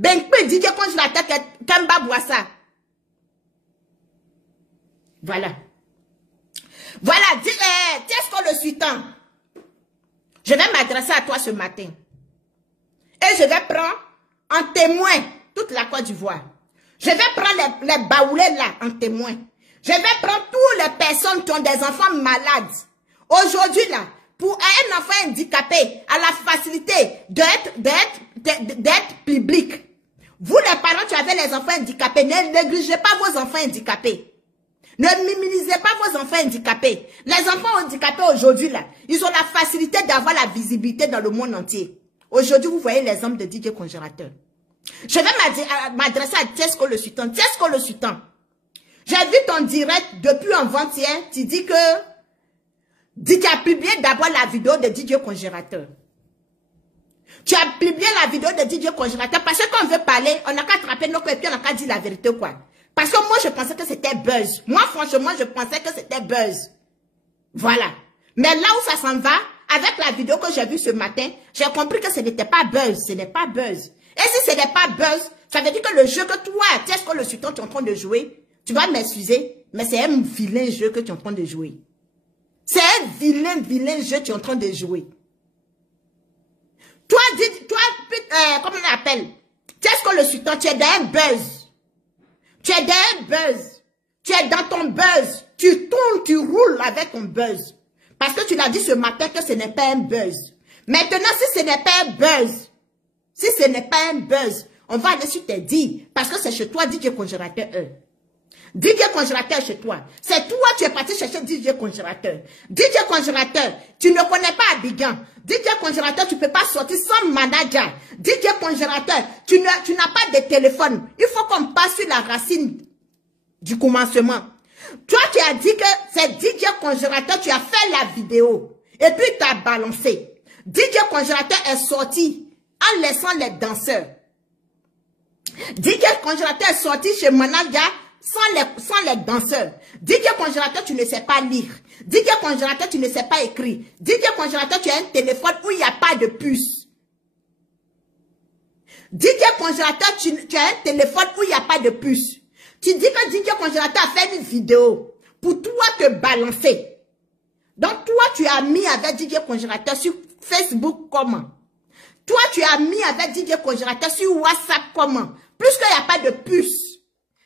Ben, peut DJ congélateur Kemba Boissa. Voilà. Voilà, Tesco le sultan. Je vais m'adresser à toi ce matin. Et je vais prendre en témoin toute la Côte d'Ivoire. Je vais prendre les baoulés là en témoin. Je vais prendre toutes les personnes qui ont des enfants malades. Aujourd'hui là, pour un enfant handicapé, à la facilité d'être public. Vous les parents qui avez les enfants handicapés, ne négligez pas vos enfants handicapés. Ne minimisez pas vos enfants handicapés. Les enfants handicapés aujourd'hui là, ils ont la facilité d'avoir la visibilité dans le monde entier. Aujourd'hui, vous voyez l'exemple de DJ Congélateur. Je vais m'adresser à Tesco le sultan. Tesco le sultan. J'ai vu ton direct depuis avant-hier. Tu dis que tu as publié d'abord la vidéo de DJ Congélateur. Tu as publié la vidéo de DJ Congélateur parce que quand on veut parler, on n'a qu'à attraper nos coins et puis on n'a qu'à dire la vérité quoi. Parce que moi, je pensais que c'était buzz. Moi, franchement, je pensais que c'était buzz. Voilà. Mais là où ça s'en va, avec la vidéo que j'ai vue ce matin, j'ai compris que ce n'était pas buzz. Ce n'est pas buzz. Et si ce n'est pas buzz, ça veut dire que le jeu que toi, Tesco le sultan, tu es en train de jouer, tu vas m'excuser, mais c'est un vilain jeu que tu es en train de jouer. C'est un vilain jeu que tu es en train de jouer. Toi, comment on l'appelle? Tesco le sultan, tu es dans un buzz. Tu es dans un buzz. Tu es dans ton buzz. Tu tournes, tu roules avec ton buzz. Parce que tu l'as dit ce matin que ce n'est pas un buzz. Maintenant, si ce n'est pas un buzz, on va aller sur tes dits. Parce que c'est chez toi, DJ Congélateur 1. DJ Congélateur chez toi. C'est toi, tu es parti chercher DJ Congélateur. DJ Congélateur, tu ne connais pas Abidjan. DJ Congélateur, tu ne peux pas sortir sans manager. DJ Congélateur, tu n'as pas de téléphone. Il faut qu'on passe sur la racine du commencement. Toi, tu as dit que c'est DJ Congélateur, tu as fait la vidéo. Et puis, tu as balancé. DJ Congélateur est sorti en laissant les danseurs. DJ Congélateur est sorti chez manager sans les danseurs. DJ Congélateur, tu ne sais pas lire. DJ Congélateur, tu ne sais pas écrire. DJ Congélateur, tu as un téléphone où il n'y a pas de puce. DJ Congélateur, tu as un téléphone où il n'y a pas de puce. Tu dis que DJ Congélateur a fait une vidéo pour toi te balancer. Donc toi, tu as mis avec DJ Congélateur sur Facebook comment? Toi, tu as mis avec DJ Congélateur sur WhatsApp comment? Plus qu'il n'y a pas de puce.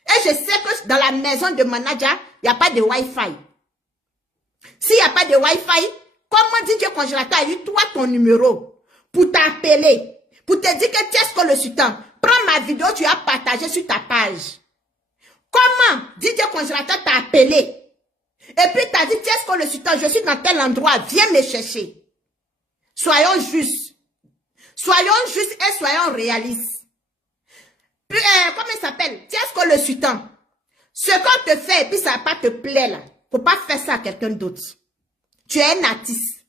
Et je sais que dans la maison de manager, il n'y a pas de Wi-Fi. S'il n'y a pas de Wi-Fi, comment DJ Congélateur a eu toi ton numéro pour t'appeler, pour te dire que Tesco le sultan, prends ma vidéo, tu as partagé sur ta page. Comment DJ Congélateur t'a appelé? Et puis t'as dit Tesco le sultan, je suis dans tel endroit, viens me chercher. Soyons justes. Soyons justes et soyons réalistes. Comment il s'appelle? Tesco le sultan. Ce qu'on te fait et puis ça va pas te plaire là. Faut pas faire ça à quelqu'un d'autre. Tu es un artiste.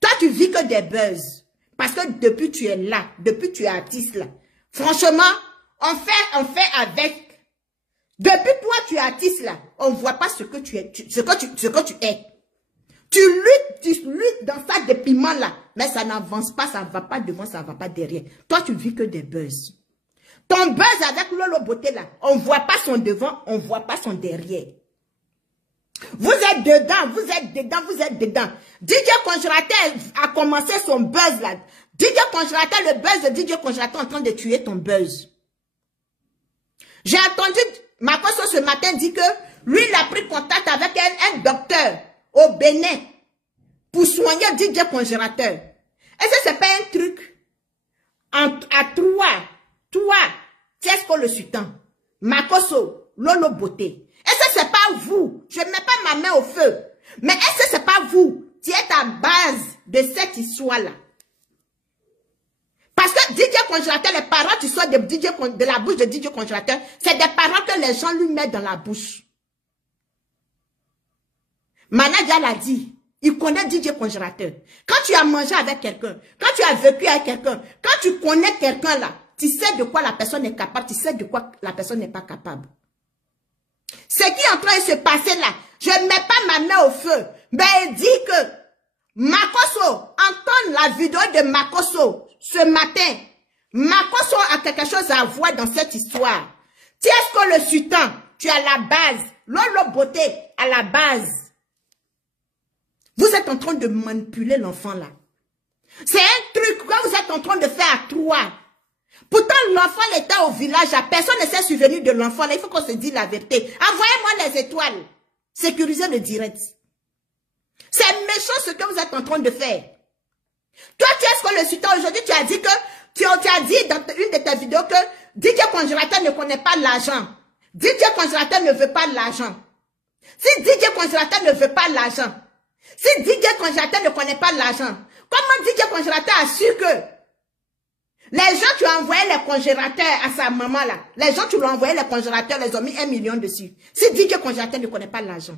Toi tu vis que des buzz. Parce que depuis tu es là, depuis tu es artiste là. Franchement, on fait avec. Depuis toi tu es artiste là, on voit pas ce que tu es, ce que tu es. Tu luttes dans ça des piments là, mais ça n'avance pas, ça ne va pas devant, ça ne va pas derrière. Toi tu vis que des buzz. Ton buzz avec Lolo Beauté là, on voit pas son devant, on voit pas son derrière. Vous êtes dedans, vous êtes dedans, vous êtes dedans. DJ Congélateur a commencé son buzz là. DJ Congélateur, le buzz de DJ Congélateur en train de tuer ton buzz. J'ai entendu Makosso ce matin dit que lui il a pris contact avec un docteur au Bénin pour soigner DJ Congélateur. Est-ce que c'est pas un truc à toi, Tesco le sultan, Makosso, Lolo Beauté? Est-ce que c'est pas vous? Je ne mets pas ma main au feu. Mais est-ce que c'est pas vous qui êtes à base de cette histoire-là? Parce que DJ Congélateur, les paroles qui sortent de la bouche de DJ Congélateur, c'est des paroles que les gens lui mettent dans la bouche. Manager l'a dit, il connaît DJ Congélateur. Quand tu as mangé avec quelqu'un, quand tu as vécu avec quelqu'un, quand tu connais quelqu'un là, tu sais de quoi la personne est capable, tu sais de quoi la personne n'est pas capable. Ce qui est en train de se passer là, je ne mets pas ma main au feu, mais il dit que Makosso, entendre la vidéo de Makosso ce matin, Makosso a quelque chose chose à voir dans cette histoire. Tu es ce que le sultan, tu es à la base. Lolo beauté, à la base. Vous êtes en train de manipuler l'enfant là. C'est un truc que vous êtes en train de faire à trois. Pourtant, l'enfant était au village, personne ne s'est souvenu de l'enfant là. Il faut qu'on se dise la vérité. Envoyez-moi les étoiles. Sécurisez le direct. C'est méchant ce que vous êtes en train de faire. Toi, tu es ce que le sultan aujourd'hui, tu as dit que, tu as dit dans une de tes vidéos que DJ Congélateur ne connaît pas l'argent. DJ Congélateur ne veut pas l'argent. Si DJ Congélateur ne veut pas l'argent, si DJ Congélateur ne connaît pas l'argent, comment DJ Congélateur a su que les gens, tu as envoyé les congélateurs à sa maman là, les gens, tu lui as envoyé les congélateurs, les ont mis 1 million dessus. Si DJ Congélateur ne connaît pas l'argent.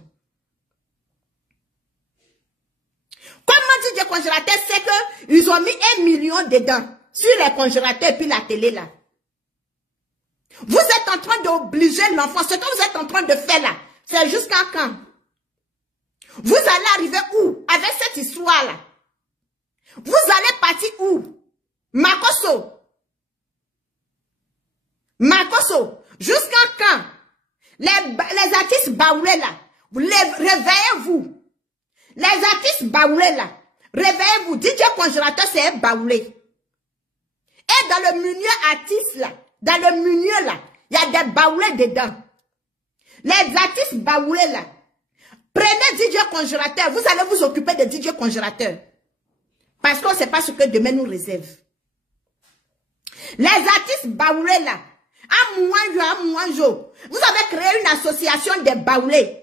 Comment DJ Congélateur sait qu'ils ont mis 1 million dedans sur les congélateurs et puis la télé là? Vous êtes en train d'obliger l'enfant. Ce que vous êtes en train de faire là, c'est jusqu'à quand? Vous allez arriver où avec cette histoire là? Vous allez partir où? Makosso. Makosso. Jusqu'à quand? Les artistes baoulés là, réveillez-vous. Les artistes baoulés là, réveillez-vous. DJ Congélateur, c'est un baoulé. Et dans le milieu artiste là, dans le milieu là, il y a des baoulés dedans. Les artistes baoulés là, prenez DJ Congélateur, vous allez vous occuper de DJ Congélateur. Parce qu'on ne sait pas ce que demain nous réserve. Les artistes baoulés là, à Mouanjo, vous avez créé une association des baoulés.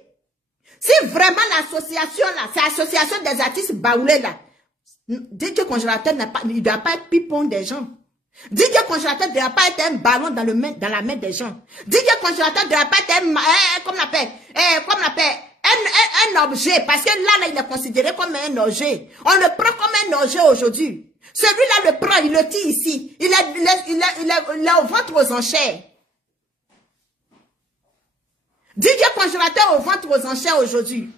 Si vraiment l'association là, c'est l'association des artistes baoulés là, DJ Congélateur il ne doit pas être pipon des gens. DJ Congélateur ne doit pas être un ballon dans la main des gens. DJ Congélateur ne doit pas être un objet, parce que là, il est considéré comme un objet. On le prend comme un objet aujourd'hui. Celui-là le prend, il le tire ici. Il est au ventre aux enchères. DJ Congélateur au ventre aux enchères aujourd'hui.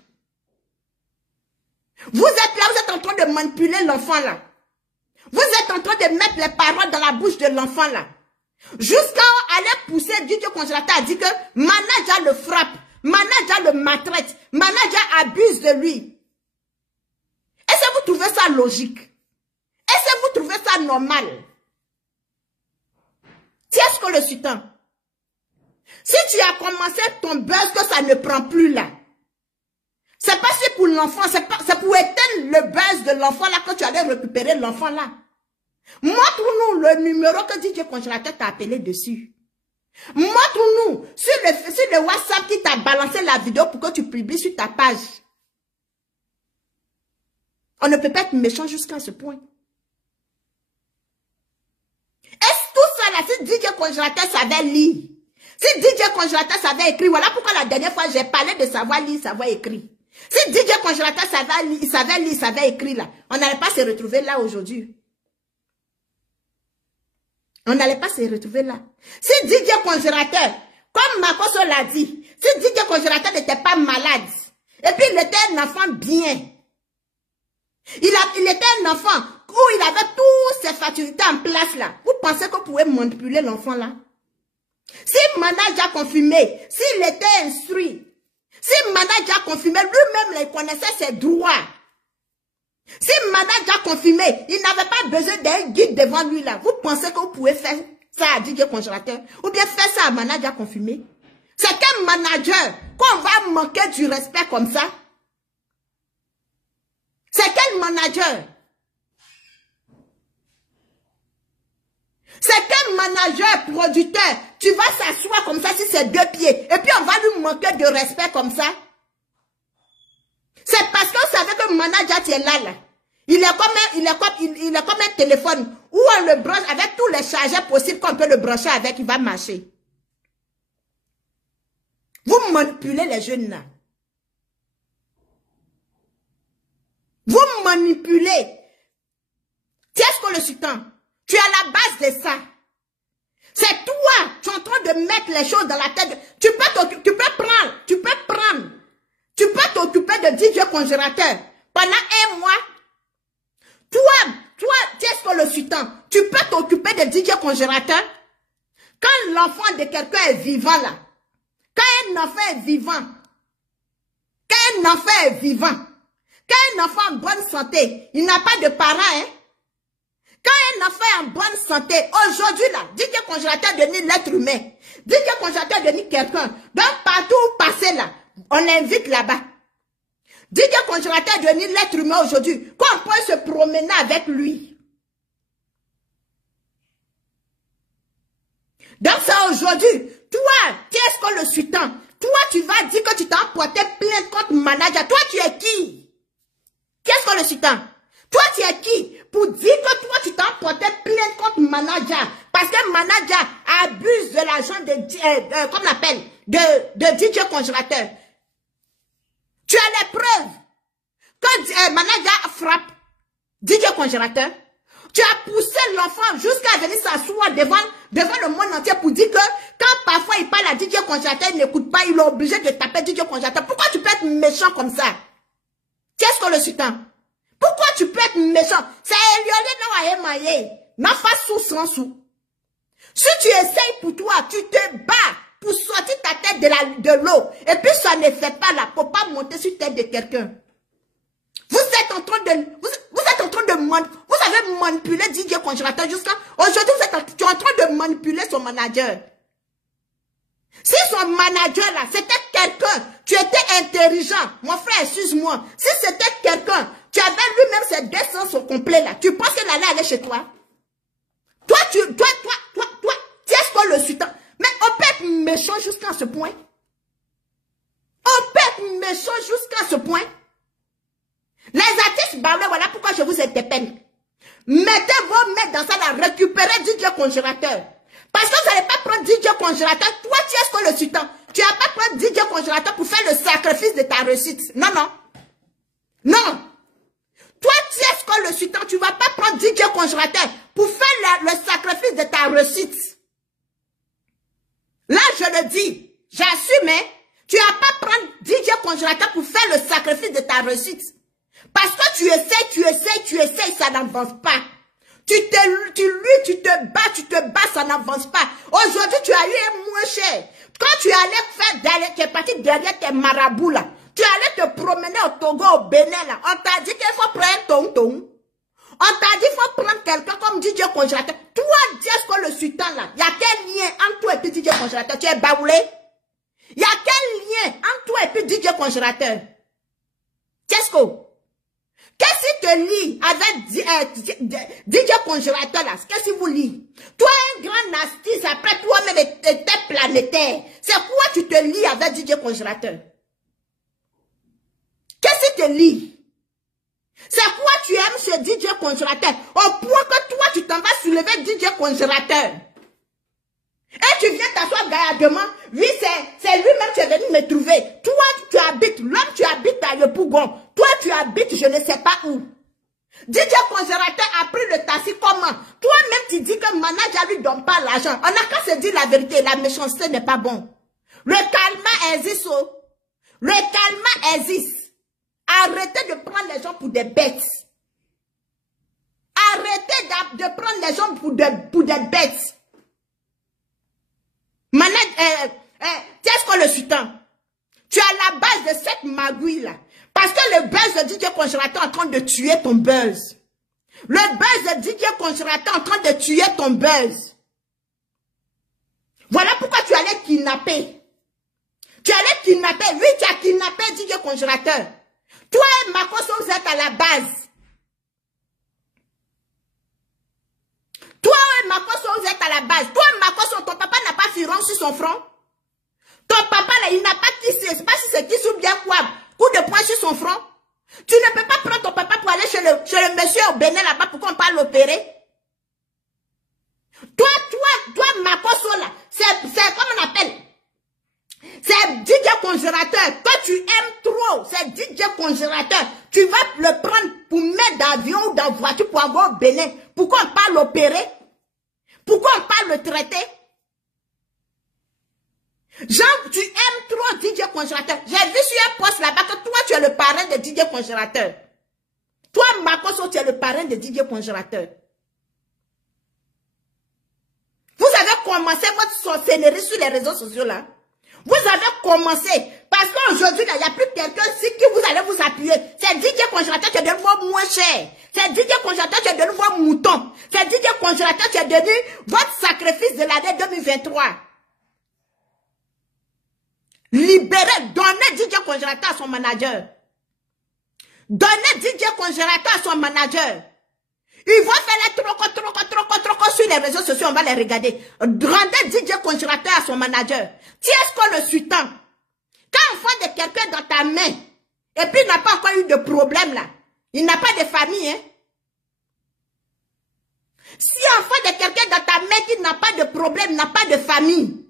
Vous êtes là, vous êtes en train de manipuler l'enfant là. Vous êtes en train de mettre les paroles dans la bouche de l'enfant là. Jusqu'à aller pousser, DJ Congélateur a dit que manager le frappe, manager le maltraite, manager abuse de lui. Est-ce que vous trouvez ça logique? Est-ce que vous trouvez ça normal? Qu'est-ce que le sultan? Si tu as commencé ton buzz que ça ne prend plus là, c'est pas si pour l'enfant, c'est pour éteindre le buzz de l'enfant là que tu allais récupérer l'enfant là. Montre-nous le numéro que DJ Congélateur t'a appelé dessus. Montre-nous sur le WhatsApp qui t'a balancé la vidéo pour que tu publies sur ta page. On ne peut pas être méchant jusqu'à ce point. Est-ce tout ça là, si DJ Congélateur savait lire, si DJ Congélateur savait écrire, voilà pourquoi la dernière fois j'ai parlé de savoir lire, savoir écrire. Si DJ Congélateur savait lire, savait écrire là, on n'allait pas se retrouver là aujourd'hui. On n'allait pas se retrouver là. Si DJ Congélateur, comme Makosso l'a dit, si DJ Congélateur n'était pas malade, et puis il était un enfant bien, il était un enfant où il avait toutes ses facultés en place là, vous pensez que vous pouvez manipuler l'enfant là? Si Manadja a confirmé, s'il était instruit, si Manadja a confirmé, lui-même il connaissait ses droits. Si Manadja a confirmé, il n'avait pas besoin d'un guide devant lui là. Vous pensez que vous pouvez faire ça à DJ Congélateur? Ou bien faire ça à Manadja confirmé? C'est quel manager qu'on va manquer du respect comme ça? C'est quel manager? C'est quel manager, producteur? Tu vas s'asseoir comme ça sur ses deux pieds. Et puis on va lui manquer de respect comme ça. C'est parce qu'on savait que le manager est là. Il est comme un téléphone où on le branche avec tous les chargeurs possibles qu'on peut le brancher avec, il va marcher. Vous manipulez les jeunes là. Vous manipulez. Qu'est-ce que le sultan? Tu es à la base de ça. C'est toi, tu es en train de mettre les choses dans la tête. Tu peux t'occuper de DJ Congélateur pendant 1 mois. Toi, qu'est-ce que le sultan? Tu peux t'occuper de DJ Congélateur. Quand l'enfant de quelqu'un est vivant là, quand un enfant est vivant, quand un enfant en bonne santé, il n'a pas de parents, hein. Quand un enfant est en bonne santé, aujourd'hui là, DJ Congélateur devenu l'être humain, DJ Congélateur devenu quelqu'un, donc partout où passer là, on invite là-bas. DJ Congélateur devenu l'être humain aujourd'hui, qu'on peut se promener avec lui. Donc c'est aujourd'hui, toi, qu'est-ce que le sultan? Toi, tu vas dire que tu t'as porté plainte contre manager. Toi, tu es qui? Qu'est-ce que le sultan? Toi, tu es qui? Pour dire que toi, tu t'as porté plainte contre manager. Parce que manager abuse de l'argent de, comment on appelle, de DJ Congélateur. Tu as les preuves. Quand manager frappe DJ Congélateur, tu as poussé l'enfant jusqu'à venir s'asseoir devant le monde entier pour dire que quand parfois il parle à DJ Congélateur, il n'écoute pas, il est obligé de taper DJ Congélateur. Pourquoi tu peux être méchant comme ça? Qu'est-ce que le sultan? Pourquoi tu peux être méchant? C'est Eliolé non à émailler. N'a pas sous sans sous. Si tu essayes pour toi, tu te bats pour sortir ta tête de l'eau. Et puis ça ne fait pas là, pour pas monter sur la tête de quelqu'un. Vous êtes en train de, vous avez manipulé DJ Congélateur jusqu'à, aujourd'hui tu es en train de manipuler son manager. Si son manager là, c'était quelqu'un, tu étais intelligent, mon frère, excuse-moi, si c'était quelqu'un, tu avais lui-même ses décence au complet là, tu penses qu'elle allait aller chez toi? Toi, est-ce que le sultan? Mais on peut être méchant jusqu'à ce point? On peut être méchant jusqu'à ce point? Les artistes baoulés, voilà pourquoi je vous interpelle. Mettez vos mains dans ça là, récupérez DJ Congélateur. Parce que vous n'allez pas prendre DJ Congélateur. Toi, tu es que le sultan. Tu n'as pas prendre DJ Congélateur pour faire le sacrifice de ta réussite. Non, non. Non. Toi, tu es que le sultan. Tu ne vas pas prendre DJ Congélateur pour faire le sacrifice de ta réussite. Là, je le dis. J'assume, hein. Tu n'as pas prendre DJ Congélateur pour faire le sacrifice de ta réussite. Parce que tu essaies, ça n'avance pas. Tu te bats, ça n'avance pas. Aujourd'hui, tu as eu un moins cher. Quand tu allais tu es parti derrière tes marabouts là. Tu allais te promener au Togo, au Bénin là. On t'a dit qu'il faut prendre un tonton. On t'a dit qu'il faut prendre quelqu'un comme DJ Congélateur. Toi, dis-ce que le sultan là, il y a quel lien entre toi et puis DJ Congélateur? Tu es baoulé? Il y a quel lien entre toi et puis DJ Congélateur? Qu'est-ce que? Qu'est-ce que tu lis avec DJ Congélateur là? Qu'est-ce que vous lis? Toi, un grand nastis, après toi-même t'es planétaire. C'est quoi tu te lis avec DJ Congélateur? Qu'est-ce que tu lis? C'est quoi tu aimes ce DJ Congélateur? Au point que toi, tu t'en vas soulever DJ Congélateur. Et tu viens t'asseoir gaillardement. Oui, c'est lui-même qui est venu me trouver. Toi, tu habites, l'homme, tu habites à Yopougon. Toi, tu habites, je ne sais pas où. DJ Congélateur a pris le taxi comment? Toi-même, tu dis que manager lui donne pas l'argent. On n'a qu'à se dire la vérité. La méchanceté n'est pas bon. Le calme existe. Le calme existe. Arrêtez de prendre les gens pour des bêtes. Arrêtez de prendre les gens pour des bêtes. Qu'est-ce que le sultan? Tu as la base de cette magouille là. Parce que le buzz de DJ Congélateur est en train de tuer ton buzz. Le buzz de DJ Congélateur est en train de tuer ton buzz. Voilà pourquoi tu allais kidnapper. Tu allais kidnapper. Oui, tu as kidnappé DJ Congélateur. Toi et Makosso, vous êtes à la base. Toi et Makosso, vous êtes à la base. Toi et Makosso, ton papa n'a pas firon sur son front. Ton papa, là, il n'a pas tissé. Je ne sais pas si c'est tissé ou bien quoi. Coup de poing sur son front. Tu ne peux pas prendre ton papa pour aller chez le monsieur au Bénin là-bas pour qu'on parle l'opérer. Toi, Makosso, là, c'est comme on appelle. C'est DJ Congélateur. Toi, tu aimes trop. C'est DJ Congélateur. Tu vas le prendre pour mettre dans l'avion ou dans la voiture pour avoir au Bénin. Pourquoi on parle l'opérer? Pourquoi on parle le traiter? Jean, tu aimes trop DJ Congélateur. J'ai vu sur un poste là-bas que toi, tu es le parrain de DJ Congélateur. Toi, Makosso, tu es le parrain de DJ Congélateur. Vous avez commencé votre sorcellerie sur les réseaux sociaux là. Vous avez commencé. Parce qu'aujourd'hui, il n'y a plus quelqu'un sur qui vous allez vous appuyer. C'est DJ Congélateur qui est devenu moins cher. C'est DJ Congélateur qui est devenu votre mouton. C'est DJ Congélateur qui est devenu votre sacrifice de l'année 2023. Libérez, donnez DJ Congélateur à son manager. Donnez DJ Congélateur à son manager. Ils vont faire les troco sur les réseaux sociaux, on va les regarder. Rendez DJ Congélateur à son manager. Tiens-ce qu'on le sultan. Quand on fait de quelqu'un dans ta main, et puis il n'a pas encore eu de problème là, il n'a pas de famille, hein. Si on fait de quelqu'un dans ta main qui n'a pas de problème, n'a pas de famille,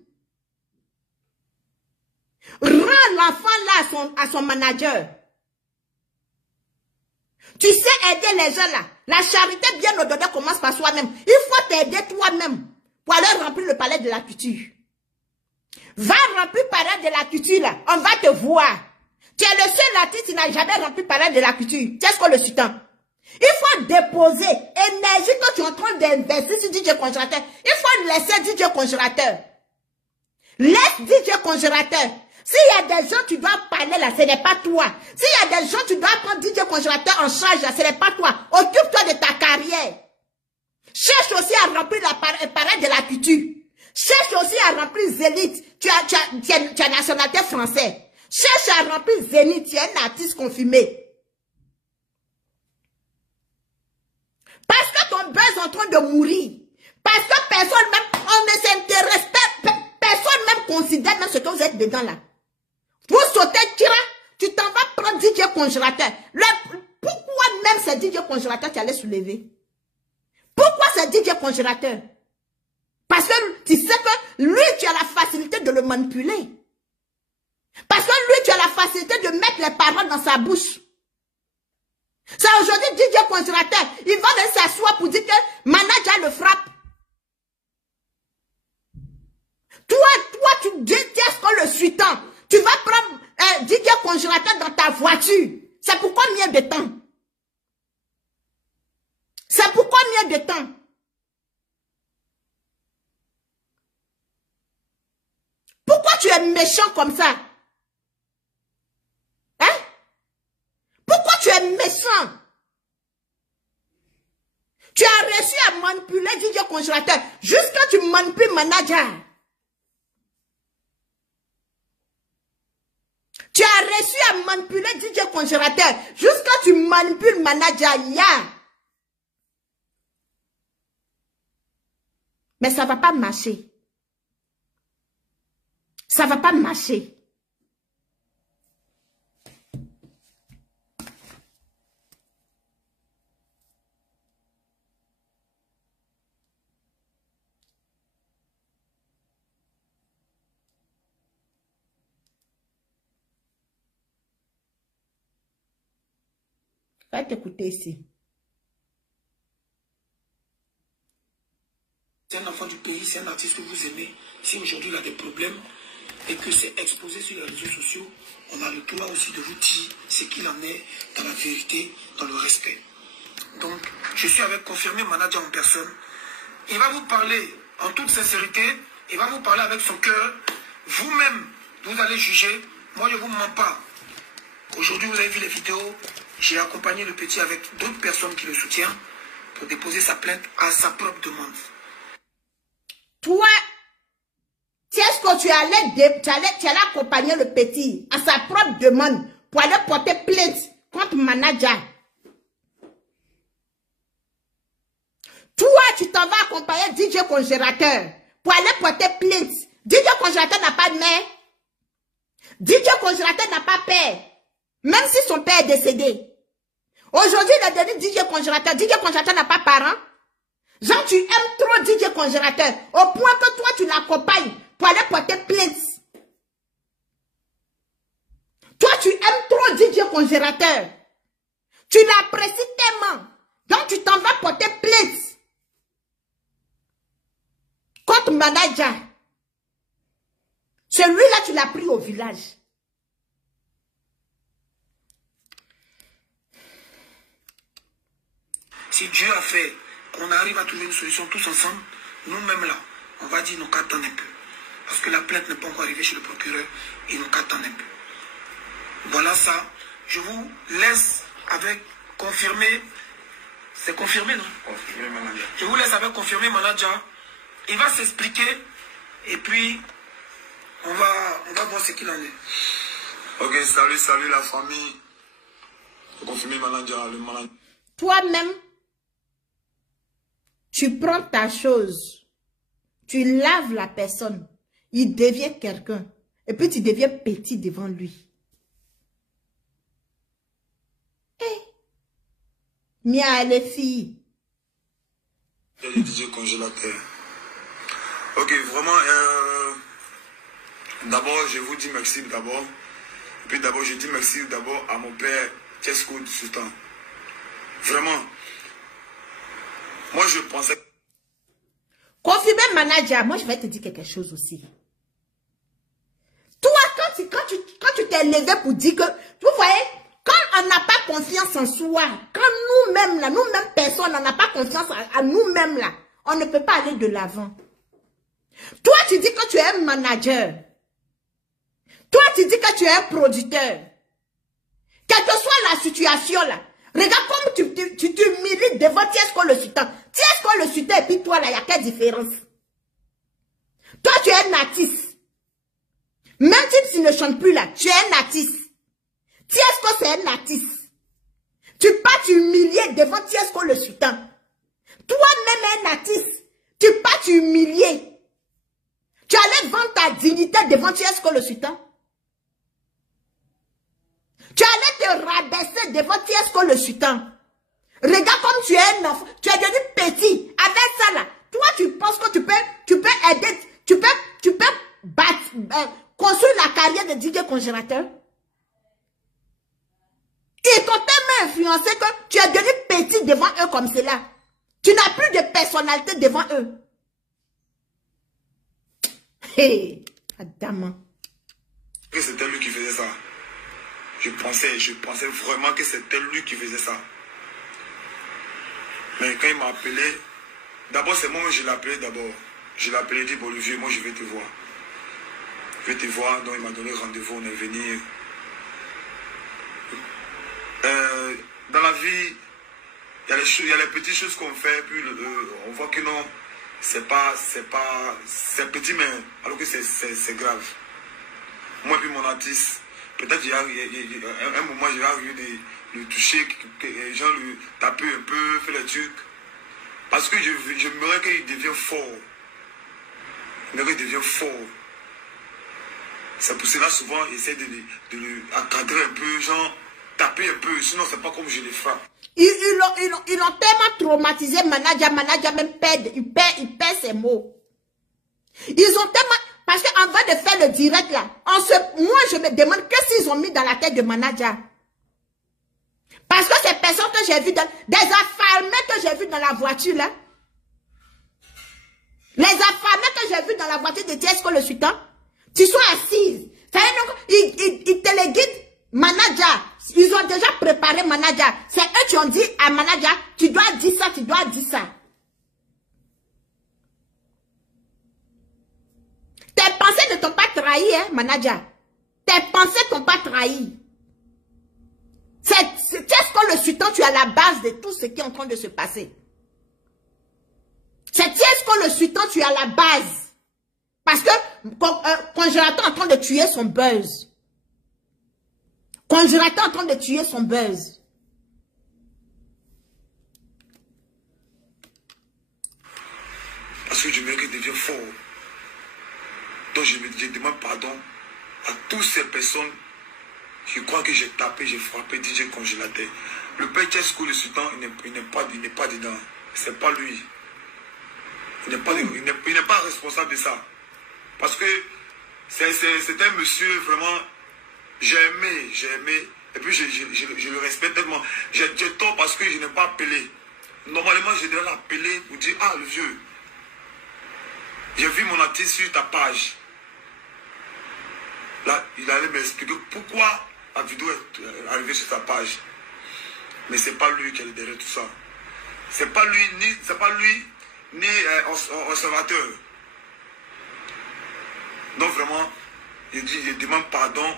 rends l'enfant là à son manager. Tu sais aider les gens là. La charité bien au-delà commence par soi-même. Il faut t'aider toi-même pour aller remplir le palais de la culture. Va remplir le palais de la culture là. On va te voir. Tu es le seul artiste qui n'a jamais rempli le palais de la culture. Tu ce qu'on le sultan. Il faut déposer énergie que tu es en train d'investir sur DJ Congélateur. Il faut laisser DJ Congélateur. Laisse DJ Congélateur. S'il y a des gens tu dois parler là, ce n'est pas toi. S'il y a des gens tu dois prendre DJ Congélateur en charge là, ce n'est pas toi. Occupe-toi de ta carrière. Cherche aussi à remplir la parade de la culture. Cherche aussi à remplir Zénith. Tu as nationalité française. Cherche à remplir Zénith. Tu es un artiste confirmé. Parce que ton buzz est en train de mourir. Parce que personne même, on ne s'intéresse pas, personne même considère même ce que vous êtes dedans là. Vous sautez, tira, tu t'en vas prendre DJ Congélateur. Pourquoi même c'est DJ Congélateur qui allait soulever? Pourquoi c'est DJ Congélateur? Parce que tu sais que lui, tu as la facilité de le manipuler. Parce que lui, tu as la facilité de mettre les paroles dans sa bouche. C'est aujourd'hui DJ Congélateur. Il va venir s'asseoir pour dire que manager le frappe. Toi, tu détestes comme le sultan. Tu vas prendre DJ Congélateur dans ta voiture. C'est pour combien de temps? C'est pour combien de temps? Pourquoi tu es méchant comme ça? Hein? Pourquoi tu es méchant? Tu as réussi à manipuler DJ Congélateur jusqu'à tu manipules manager. Tu as réussi à manipuler DJ Congélateur jusqu'à tu manipules manager. Mais ça ne va pas marcher. Ça ne va pas marcher. Va t'écouter ici. C'est un enfant du pays, c'est un artiste que vous aimez. Si aujourd'hui il a des problèmes et que c'est exposé sur les réseaux sociaux, on a le droit aussi de vous dire ce qu'il en est dans la vérité, dans le respect. Donc, je suis avec confirmé manager en personne. Il va vous parler en toute sincérité, il va vous parler avec son cœur. Vous-même, vous allez juger. Moi, je ne vous mens pas. Aujourd'hui, vous avez vu les vidéos. J'ai accompagné le petit avec d'autres personnes qui le soutiennent pour déposer sa plainte à sa propre demande. Toi, est-ce que tu allais accompagner le petit à sa propre demande pour aller porter plainte contre manager? Toi, tu t'en vas accompagner DJ Congélateur pour aller porter plainte. DJ Congélateur n'a pas de mère. DJ Congélateur n'a pas père. Même si son père est décédé. Aujourd'hui, il a donné DJ Congélateur. DJ Congélateur n'a pas parent. Genre, tu aimes trop DJ Congélateur. Au point que toi, tu l'accompagnes pour aller porter plainte. Toi, tu aimes trop DJ Congélateur. Tu l'apprécies tellement. Donc, tu t'en vas porter plainte contre manager. Celui-là, tu l'as pris au village. Si Dieu a fait qu'on arrive à trouver une solution tous ensemble, nous-mêmes là, On va dire, nous qu'à attendre un peu. Parce que la plainte n'est pas encore arrivée chez le procureur. Et nous qu'à attendre un peu. Voilà ça. Je vous laisse avec confirmer. C'est confirmé, non? Confirmé manager. Je vous laisse avec confirmé manager. Il va s'expliquer. Et puis, on va voir ce qu'il en est. Ok, salut la famille. Confirmé manager, le manager. Toi-même, tu prends ta chose, tu laves la personne, il devient quelqu'un, et puis tu deviens petit devant lui. Mia, les filles. Les DJ congélateur. Ok, vraiment, d'abord, je vous dis merci d'abord. Et puis d'abord, je dis merci d'abord à mon père, Tchesco Sultan. Vraiment. Moi, je pensais... Confirmé manager, moi, je vais te dire quelque chose aussi. Toi, quand tu t'es levé pour dire que... Vous voyez, quand on n'a pas confiance en soi, quand nous-mêmes, là, nous-mêmes personnes, on n'a pas confiance à nous-mêmes, là, on ne peut pas aller de l'avant. Toi, tu dis que tu es un manager. Toi, tu dis que tu es un producteur. Quelle que soit la situation, là, regarde comme tu milites devant Tchesco le Sultan. Tchesco le Sultan et puis toi, là, il y a quelle différence? Toi, tu es un artiste. Même si tu ne chantes plus, là, tu es un artiste. Tchesco, c'est un artiste. Tu pars t'humilier devant Tchesco le Sultan. Toi-même, un artiste, tu pars t'humilier. Tu allais vendre ta dignité devant Tchesco le Sultan. Tu allais te rabaisser devant Tchesco le Sultan. Regarde comme tu es un enfant. Tu es devenu petit. Avec ça là, toi tu penses que tu peux aider, tu peux construire la carrière de DJ congélateur. Ils t'ont tellement influencé que tu es devenu petit devant eux comme cela. Tu n'as plus de personnalité devant eux. Hé, Adam. C'était lui qui faisait ça. Je pensais vraiment que c'était lui qui faisait ça. Mais quand il m'a appelé, d'abord c'est moi que je l'ai appelé d'abord. Je l'ai appelé, il dit, bon le vieux, moi je vais te voir. Je vais te voir, donc il m'a donné rendez-vous, on est venu. Dans la vie, il y a les petites choses qu'on fait, puis on voit que non, c'est petit, mais alors que c'est grave. Moi, puis mon artiste, peut-être il y a un moment, j'ai arrivé de le toucher, que les gens le taper un peu, faire les trucs. Parce que je me qu'il devient fort. Il devient fort. C'est pour cela, souvent, j'essaie de le encadrer un peu, genre, taper un peu, sinon c'est pas comme je les frappe. Ils l'ont tellement traumatisé, manager même perd, il perd ses mots. Ils ont tellement, parce qu'avant de faire le direct là, moi je me demande qu'est-ce qu'ils ont mis dans la tête de manager. Parce que ces personnes que j'ai vues, des affamés que j'ai vues dans la voiture là, les affamés que j'ai vues dans la voiture de Tchesco le Sultan, tu sois assise. Ils te les guident. Manager, ils ont déjà préparé manager. C'est eux qui ont dit à manager, tu dois dire ça, tu dois dire ça. Tes pensées ne t'ont pas trahi, hein, manager. Tes pensées ne t'ont pas trahi. Qu'est-ce que le Sultan, tu es à la base de tout ce qui est en train de se passer. C'est qu'est-ce que le Sultan, tu es à la base. Parce que congélateur en train de tuer son buzz. Congélateur en train de tuer son buzz. Parce que je me devient fort. Donc je demande pardon à toutes ces personnes. Je crois que j'ai tapé, j'ai frappé DJ congélateur. Le père Tchesco le Sultan, il n'est pas dedans. C'est pas lui. Il n'est pas responsable de ça. Parce que c'est un monsieur vraiment... J'ai aimé, et puis je le respecte tellement. J'ai tort parce que je n'ai pas appelé. Normalement, je devrais l'appeler pour dire, ah, le vieux, j'ai vu mon artiste sur ta page. Là, il allait m'expliquer pourquoi la vidéo est arrivée sur ta page. Mais c'est pas lui qui est derrière tout ça. C'est pas lui, ni observateur. Donc vraiment, je demande pardon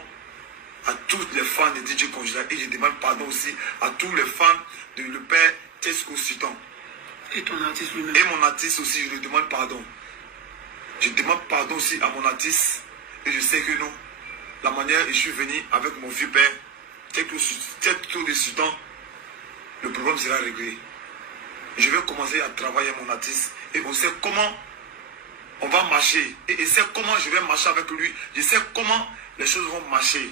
à toutes les fans de DJ Congelateur et je demande pardon aussi à tous les fans de le père Tesco Sultan. Et ton artiste lui-même. Et mon artiste aussi, je lui demande pardon. Je demande pardon aussi à mon artiste. Et je sais que non, la manière dont je suis venu avec mon vieux père, Tesco de Sultan, le problème sera réglé. Je vais commencer à travailler mon artiste et on sait comment on va marcher. Et c'est comment je vais marcher avec lui. Je sais comment les choses vont marcher.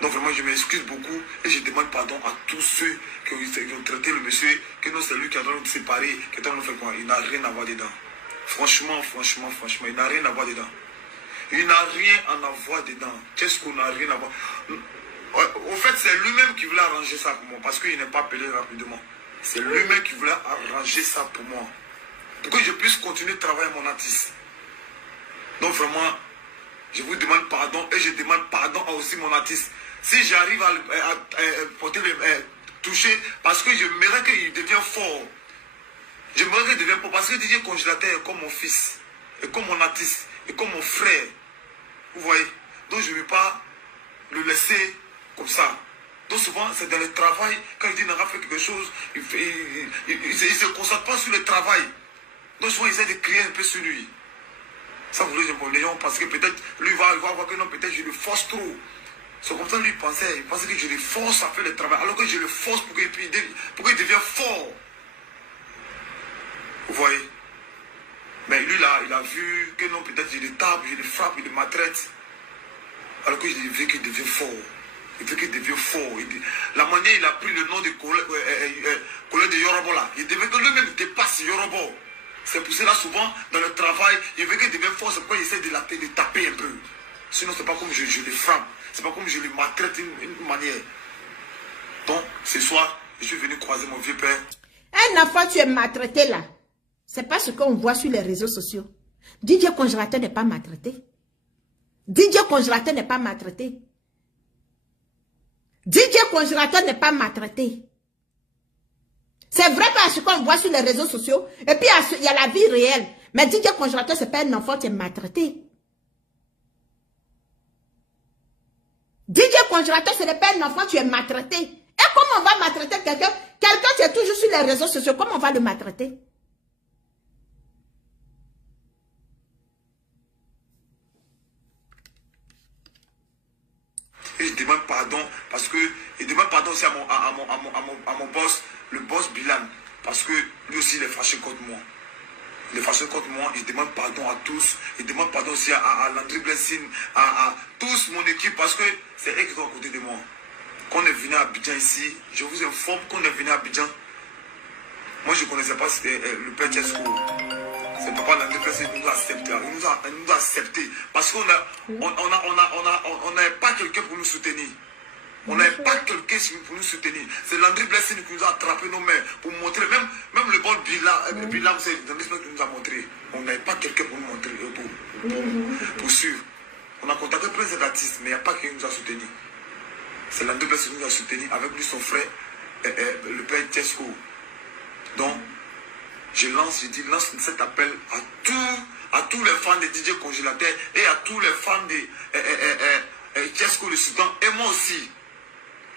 Donc vraiment, je m'excuse beaucoup et je demande pardon à tous ceux qui ont traité le monsieur, que non, c'est lui qui a nous séparer, qui a nous fait quoi. Il n'a rien à voir dedans. Franchement, il n'a rien à voir dedans. Il n'a rien à voir dedans. Qu'est-ce qu'on n'a rien à voir? Au fait, c'est lui-même qui voulait arranger ça pour moi, parce qu'il n'est pas appelé rapidement. C'est lui-même qui voulait arranger ça pour moi. Pour que je puisse continuer de travailler mon artiste. Donc vraiment, je vous demande pardon et je demande pardon à aussi mon artiste. Si j'arrive à toucher, parce que je m'aimerais qu'il devienne fort. J'aimerais qu'il devienne fort, parce que DJ Congelateur est comme mon fils, et comme mon artiste, et comme mon frère. Vous voyez? Donc je ne vais pas le laisser comme ça. Donc souvent, c'est dans le travail, quand il dit qu'il n'a pas fait quelque chose, il ne se concentre pas sur le travail. Donc souvent, il essaie de crier un peu sur lui. Ça, vous voulez, les gens pensent que peut-être, lui va voir que non, peut-être je le force trop. C'est comme ça lui il pensait que je le force à faire le travail, alors que je le force pour qu'il devienne fort. Vous voyez? Mais lui là, il a vu que non, peut-être je le tape, je le frappe, je le maltraite. Alors que je veux qu'il devienne fort. Il veut qu'il devienne fort. La manière il a pris le nom de collègue de Yorobo là, il devait que lui-même dépasse Yorobo. C'est pour cela souvent dans le travail, il veut qu'il devienne fort, c'est pourquoi il essaie de taper un peu. Sinon c'est pas comme je le frappe, c'est pas comme je le maltraite d'une manière. Donc ce soir, je suis venu croiser mon vieux père. Un enfant tu es maltraité là. C'est pas ce qu'on voit sur les réseaux sociaux. DJ Congelateur n'est pas maltraité. DJ Congelateur n'est pas maltraité. DJ Congelateur n'est pas maltraité. C'est vrai qu'à ce qu'on voit sur les réseaux sociaux, et puis il y a la vie réelle. Mais DJ Congelateur, c'est pas un enfant qui est maltraité. DJ Congelateur, ce n'est pas un enfant, tu es maltraité. Et comment on va maltraiter quelqu'un? Quelqu'un qui est toujours sur les réseaux sociaux, comment on va le maltraiter? Et je demande pardon, parce que je demande pardon aussi à mon boss, le boss Bilan, parce que lui aussi il est fâché contre moi. Il est fâché contre moi, je demande pardon à tous, je demande pardon aussi à Landry Blessing, à tous mon équipe, parce que c'est eux qui sont à côté de moi. Quand on est venu à Abidjan ici, je vous informe qu'on est venu à Abidjan. Moi je ne connaissais pas le père Tesco. C'est papa Landry Blessing qui nous a accepté. Il nous a accepté. Parce qu'on n'avait pas quelqu'un pour nous soutenir. On n'avait pas quelqu'un pour nous soutenir. C'est Landry Blessing qui nous a attrapé nos mains pour montrer. Même le bon Bilam, c'est Landry Blessing qui nous a montré. On n'avait pas quelqu'un pour nous montrer, pour suivre. On a contacté plein d'artistes, mais il n'y a pas quelqu'un qui nous a soutenus. C'est Landry Blessing qui nous a soutenus, avec lui son frère, le père Tesco. Donc, je lance cet appel à tous les fans de DJ Congelateur et à tous les fans de Tesco le Sultan et moi aussi.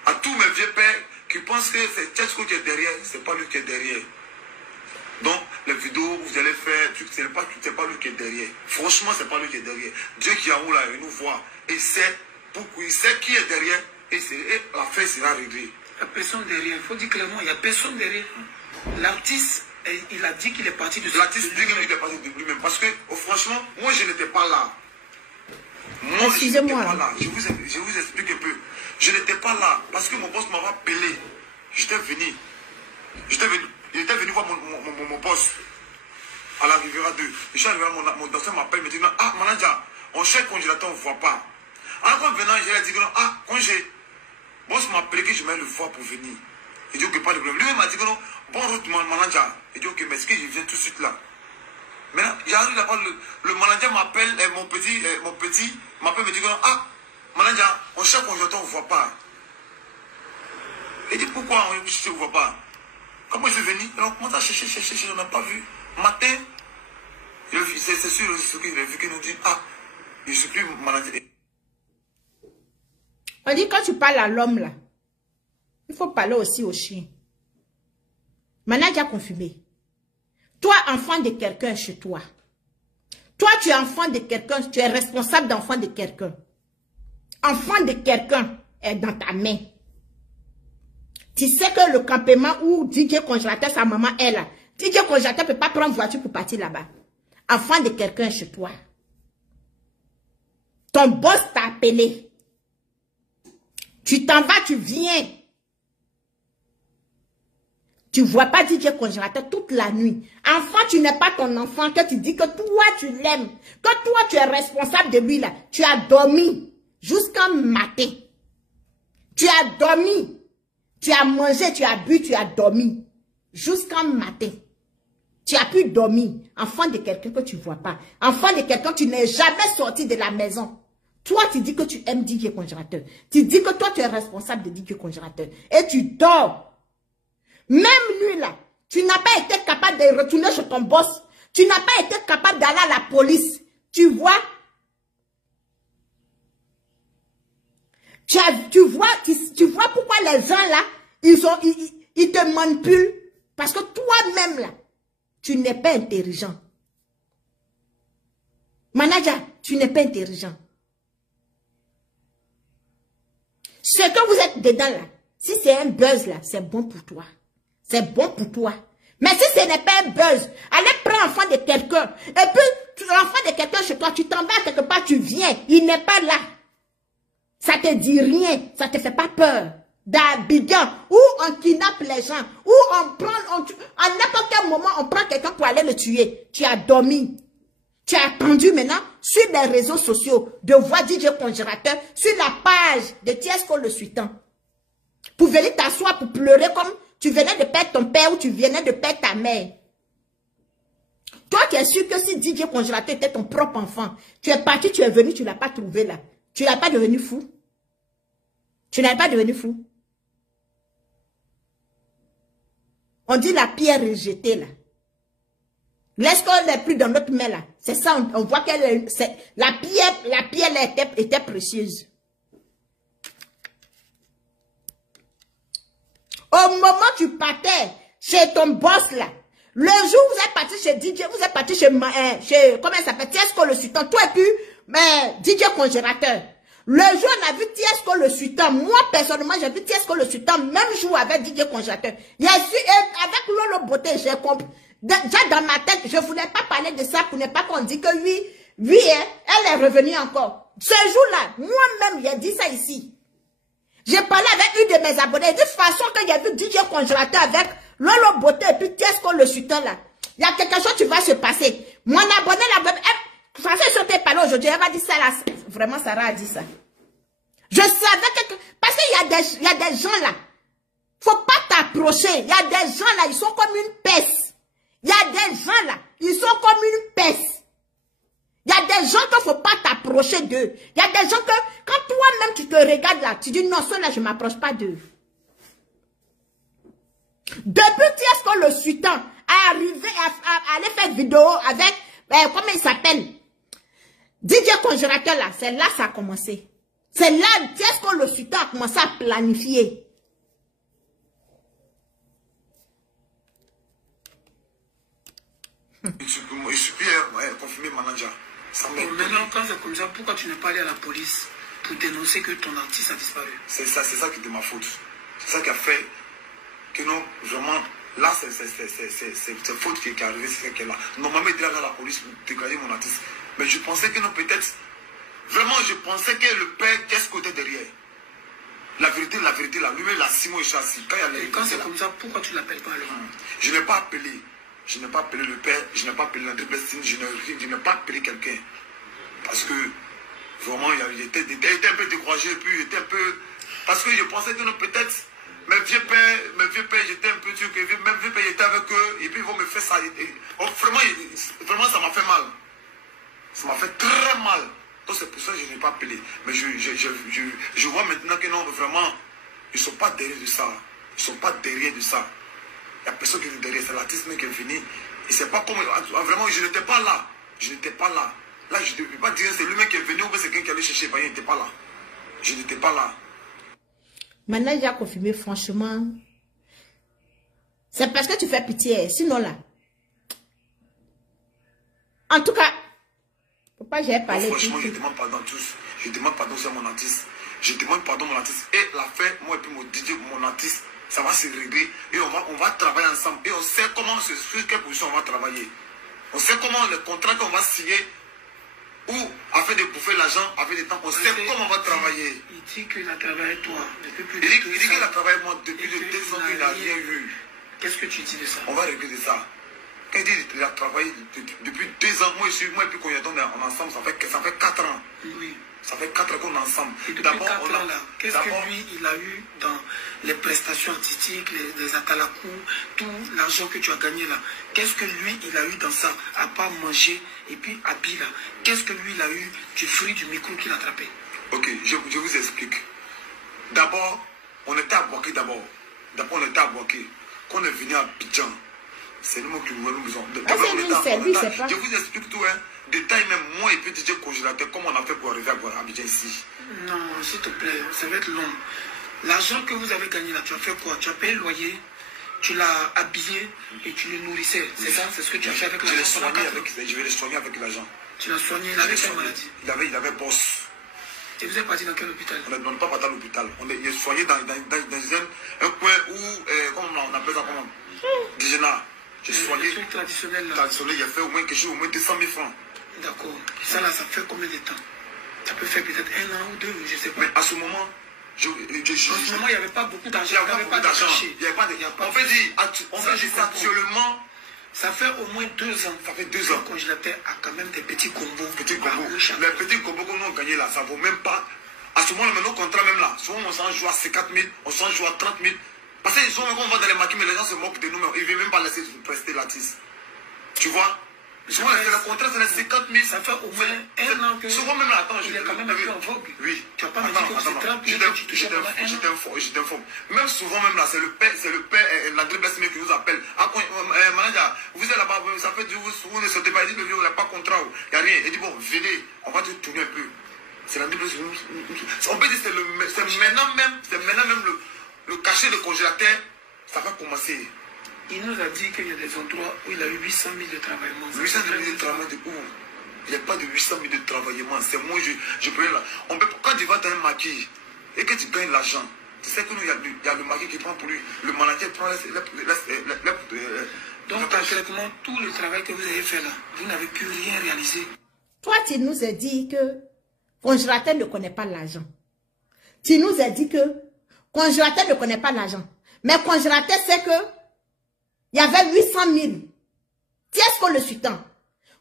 À tous mes vieux pères qui pensent que c'est Tesco qui est derrière, c'est pas lui qui est derrière. Donc, les vidéos que vous allez faire, c'est pas lui qui est derrière. Franchement, c'est pas lui qui est derrière. Dieu qui est en haut là, il nous voit. Et il sait qui est derrière et l'affaire sera réglée. Il n'y a personne derrière. Il faut dire clairement, il n'y a personne derrière. L'artiste, il a dit qu'il est parti de l'artiste dit qu'il est parti de lui-même. Parce que, franchement, moi, je n'étais pas là. Moi, je n'étais pas là. Je vous explique un peu. Je n'étais pas là. Parce que mon boss m'avait appelé. J'étais venu voir mon boss à la Riviera 2. Je suis arrivé, mon danseur m'appelle, il me dit non, ah, manager, on cherche Congelateur, on ne voit pas. Alors, quand venant, je lui ai dit non, ah, congé. Boss m'a appelé que je vais le voir pour venir. Il dit ok, pas de problème. Lui, il m'a dit que non, bon route, mon manager. Il dit ok, mais est-ce que je viens tout de suite là? Mais j'arrive là-bas, le manager m'appelle, mon petit m'appelle, me dit que non, ah, manager, on cherche Congelateur, on ne voit pas. Il dit pourquoi on ne voit pas? Comment je suis venu? Alors, comment ça chercher, on n'a pas vu. Matin, c'est sûr qu'il a vu qu'il nous dit, ah, Je ne suis plus manager. On dit quand tu parles à l'homme là, il faut parler aussi au chien. Manager confirmé. Toi, enfant de quelqu'un chez toi. Toi, tu es enfant de quelqu'un, tu es responsable d'enfant de quelqu'un. Enfant de quelqu'un est dans ta main. Tu sais que le campement où DJ Congélateur, sa maman est là. DJ Congélateur ne peut pas prendre voiture pour partir là-bas. Enfant de quelqu'un chez toi. Ton boss t'a appelé. Tu t'en vas, tu viens. Tu ne vois pas DJ Congélateur toute la nuit. Enfant, tu n'es pas ton enfant que tu dis que toi, tu l'aimes. Que toi, tu es responsable de lui là. Tu as dormi jusqu'à matin. Tu as dormi. Tu as mangé, tu as bu, tu as dormi. Jusqu'à matin. Tu as pu dormir. Enfant de quelqu'un que tu ne vois pas. Enfant de quelqu'un, tu n'es jamais sorti de la maison. Toi, tu dis que tu aimes DJ Congélateur. Tu dis que toi, tu es responsable de DJ Congélateur. Et tu dors. Même lui, là, tu n'as pas été capable de retourner chez ton boss. Tu n'as pas été capable d'aller à la police. Tu vois? Tu vois pourquoi les gens, là, ils te manipulent. Parce que toi-même, là, tu n'es pas intelligent. Manager, tu n'es pas intelligent. Ce que vous êtes dedans, là, si c'est un buzz, là, c'est bon pour toi. C'est bon pour toi. Mais si ce n'est pas un buzz, allez prendre l'enfant de quelqu'un. Et puis, l'enfant de quelqu'un chez toi, tu t'en vas quelque part, tu viens. Il n'est pas là. Ça te dit rien. Ça te fait pas peur. D'Abidjan, où on kidnappe les gens, où on prend, à n'importe quel moment, on prend quelqu'un pour aller le tuer. Tu as dormi. Tu as attendu maintenant sur les réseaux sociaux de voir DJ Congélateur sur la page de Tiesco le Sultan. Pour venir t'asseoir, pour pleurer comme tu venais de perdre ton père ou tu venais de perdre ta mère. Toi, tu es sûr que si DJ Congélateur était ton propre enfant, tu es parti, tu es venu, tu ne l'as pas trouvé là. Tu n'es pas devenu fou. Tu n'es pas devenu fou. On dit la pierre rejetée là. Lorsqu'on n'est plus dans notre main là, c'est ça, on voit que la pierre était précieuse. Au moment où tu partais chez ton boss là, le jour où vous êtes parti chez DJ, vous êtes parti chez comment il s'appelle, Tiesco le Sultan, toi et puis DJ Congélateur. Le jour où on a vu Tiesco le Sultan, moi personnellement j'ai vu Tiesco le Sultan, même jour avec DJ Congélateur. Il y a su, avec Lolo Beauté, j'ai compris. Déjà dans ma tête, je ne voulais pas parler de ça pour ne pas qu'on dise que oui, elle est revenue encore. Ce jour-là, moi-même, j'ai dit ça ici. J'ai parlé avec une de mes abonnés. De toute façon, quand j'ai vu DJ Congélateur avec Lolo Beauté et puis Tiesco le Sultan là, il y a quelque chose qui va se passer. Mon abonné là, de toute façon, je t'ai parlé aujourd'hui, elle m'a dit ça là. Vraiment, Sarah a dit ça. Je savais que, parce qu'il y a des gens là, faut pas t'approcher. Il y a des gens là, ils sont comme une peste. Il y a des gens là, ils sont comme une peste. Il y a des gens qu'il ne faut pas t'approcher d'eux. Il y a des gens que, quand toi-même tu te regardes là, tu dis non, ceux-là, je ne m'approche pas d'eux. Depuis Tiesco le Sultan est arrivé à aller faire vidéo avec, comment il s'appelle? DJ Congélateur là, c'est là que ça a commencé. C'est là que Tiesco le Sultan a commencé à planifier. Je suis plus confirmé manager. Maintenant, quand c'est comme ça, pourquoi tu n'es pas allé à la police pour dénoncer que ton artiste a disparu? C'est ça qui est de ma faute. C'est ça qui a fait que non, vraiment, là, c'est faute qui est arrivée, c'est qu'elle là. Normalement, il était là dans la police pour dégager mon artiste. Mais je pensais que non, peut-être, vraiment, je pensais que le père, qu'est-ce qu'on était derrière? La vérité, là, lui-même, la Simon et Chassis. Quand c'est comme ça, pourquoi tu ne l'appelles pas alors? Je n'ai pas appelé. Je n'ai pas appelé le père, je n'ai pas appelé l'entreprise, je n'ai pas appelé quelqu'un. Parce que vraiment, j'étais un peu découragé, et puis j'étais un peu. Parce que je pensais que peut-être mes vieux pères, j'étais un peu sûr que mes vieux pères étaient avec eux, et puis ils vont me faire ça. Vraiment, ça m'a fait mal. Ça m'a fait très mal. Donc c'est pour ça que je n'ai pas appelé. Mais je vois maintenant que non, vraiment, ils ne sont pas derrière de ça. Ils ne sont pas derrière de ça. Il n'y a personne qui est derrière, c'est l'artiste qui est venu. Et c'est pas comme. Vraiment, je n'étais pas là. Je n'étais pas là. là, je ne peux pas dire c'est lui-même qui est venu ou c'est quelqu'un qui allait chercher. Il n'était pas là. Je n'étais pas là. Maintenant, j'ai confirmé, franchement. C'est parce que tu fais pitié. Sinon, là. En tout cas, pourquoi j'ai parlé? Franchement, je demande pardon à tous. Je demande pardon sur mon artiste. Je demande pardon à mon artiste. Et la fin, moi et puis mon DJ, mon artiste, ça va se régler. Et on va travailler ensemble. Et on sait comment, sur quelle position on va travailler. On sait comment les contrats qu'on va signer, ou afin de bouffer l'argent, avec le temps, on sait comment on va travailler. Il dit qu'il a travaillé toi depuis plus de 2 ans. Il dit qu'il a travaillé moi depuis 2 ans, qu'il n'a rien eu. Qu'est-ce que tu dis de ça? On va régler ça. Quand il dit qu'il a travaillé depuis 2 ans, moi et puis quand on est ensemble, ça fait 4 ans. Oui. Ça fait 4 ans qu'on est ensemble. Et depuis 4 ans là, qu'est-ce que lui, il a eu dans les prestations artistiques, les atalakou, tout l'argent que tu as gagné là? Qu'est-ce que lui, il a eu dans ça, à part manger et puis habiller là? Qu'est-ce que lui, il a eu du fruit du micro qu'il a attrapé? Ok, je vous explique. D'abord, on était à Boaké d'abord. D'abord, on était à Boaké. Quand on est venu à Abidjan, c'est nous qui nous avons besoin. Je vous explique tout, hein. Détail même, moi et puis DJ Congélateur, comment on a fait pour arriver à Abidjan ici? Non, s'il te plaît, ça va être long. L'argent que vous avez gagné là, tu as fait quoi? Tu as payé le loyer, tu l'as habillé et tu le nourrissais. C'est ça? C'est ce que tu as fait avec l'argent? Je vais le soigner avec l'argent. Tu l'as soigné, il avait quelle maladie? Il avait bosse. Et vous êtes parti dans quel hôpital? On n'est pas parti à l'hôpital. Il est soigné dans un coin où, comment on appelle ça, comment? Digena. J'ai soigné. Le truc traditionnel là. Traditionnel, il a fait au moins quelque chose, au moins 200 000 francs. D'accord. Et ça là, ça fait combien de temps? Ça peut faire peut-être 1 an ou 2, je ne sais pas. Mais à ce moment, en ce moment, il n'y avait pas beaucoup d'argent. Il n'y avait pas d'argent. On fait dire actuellement. Ça fait au moins 2 ans. Ça fait 2 ans. Le congélateur a quand même des petits combos. Petits combos. Les petits combos qu'on a gagnés là, ça ne vaut même pas. À ce moment, nos contrats même là, souvent on s'en joue à 50 000, on s'en joue à 30 000. Parce qu'ils ont, quand on va dans les maquis, mais les gens se moquent de nous, mais ils ne veulent même pas laisser prester l'artiste. Tu vois? Souvent, le contrat, c'est les 50 000. Ça fait au moins 1 an que. Souvent, même là, attends, il est quand même un peu en vogue. Oui. Tu n'as pas dit que c'est 30 000 que tu touches pendant 1 an. Je t'informe. Même souvent, même là, c'est le père, l'André Blessime qui nous appelle. Manager, vous êtes là-bas, ça fait du vous ne sautez pas. Il dit, il n'y a pas de contrat, il n'y a rien. Il dit, bon, venez, on va te tourner un peu. C'est l'André Blessime. On peut dire que c'est maintenant même le cachet de congélateur, ça va commencer. Il nous a dit qu'il y a des endroits où il a eu 800 000 de travaillement. 800 000 de travaillement de où? Il n'y a pas de 800 000 de travaillement. C'est moi, je peux là. Quand tu vas dans un maquis et que tu gagnes l'argent, tu sais qu'il y a le maquis qui prend pour lui. Le manager prend donc, concrètement, tout le travail que vous avez fait là, vous n'avez pu rien réaliser. Toi, tu nous as dit que congélateur ne connaît pas l'argent. Tu nous as dit que congélateur ne connaît pas l'argent. Mais congélateur, c'est que il y avait 800 000. Qui est-ce qu'on le suit tant?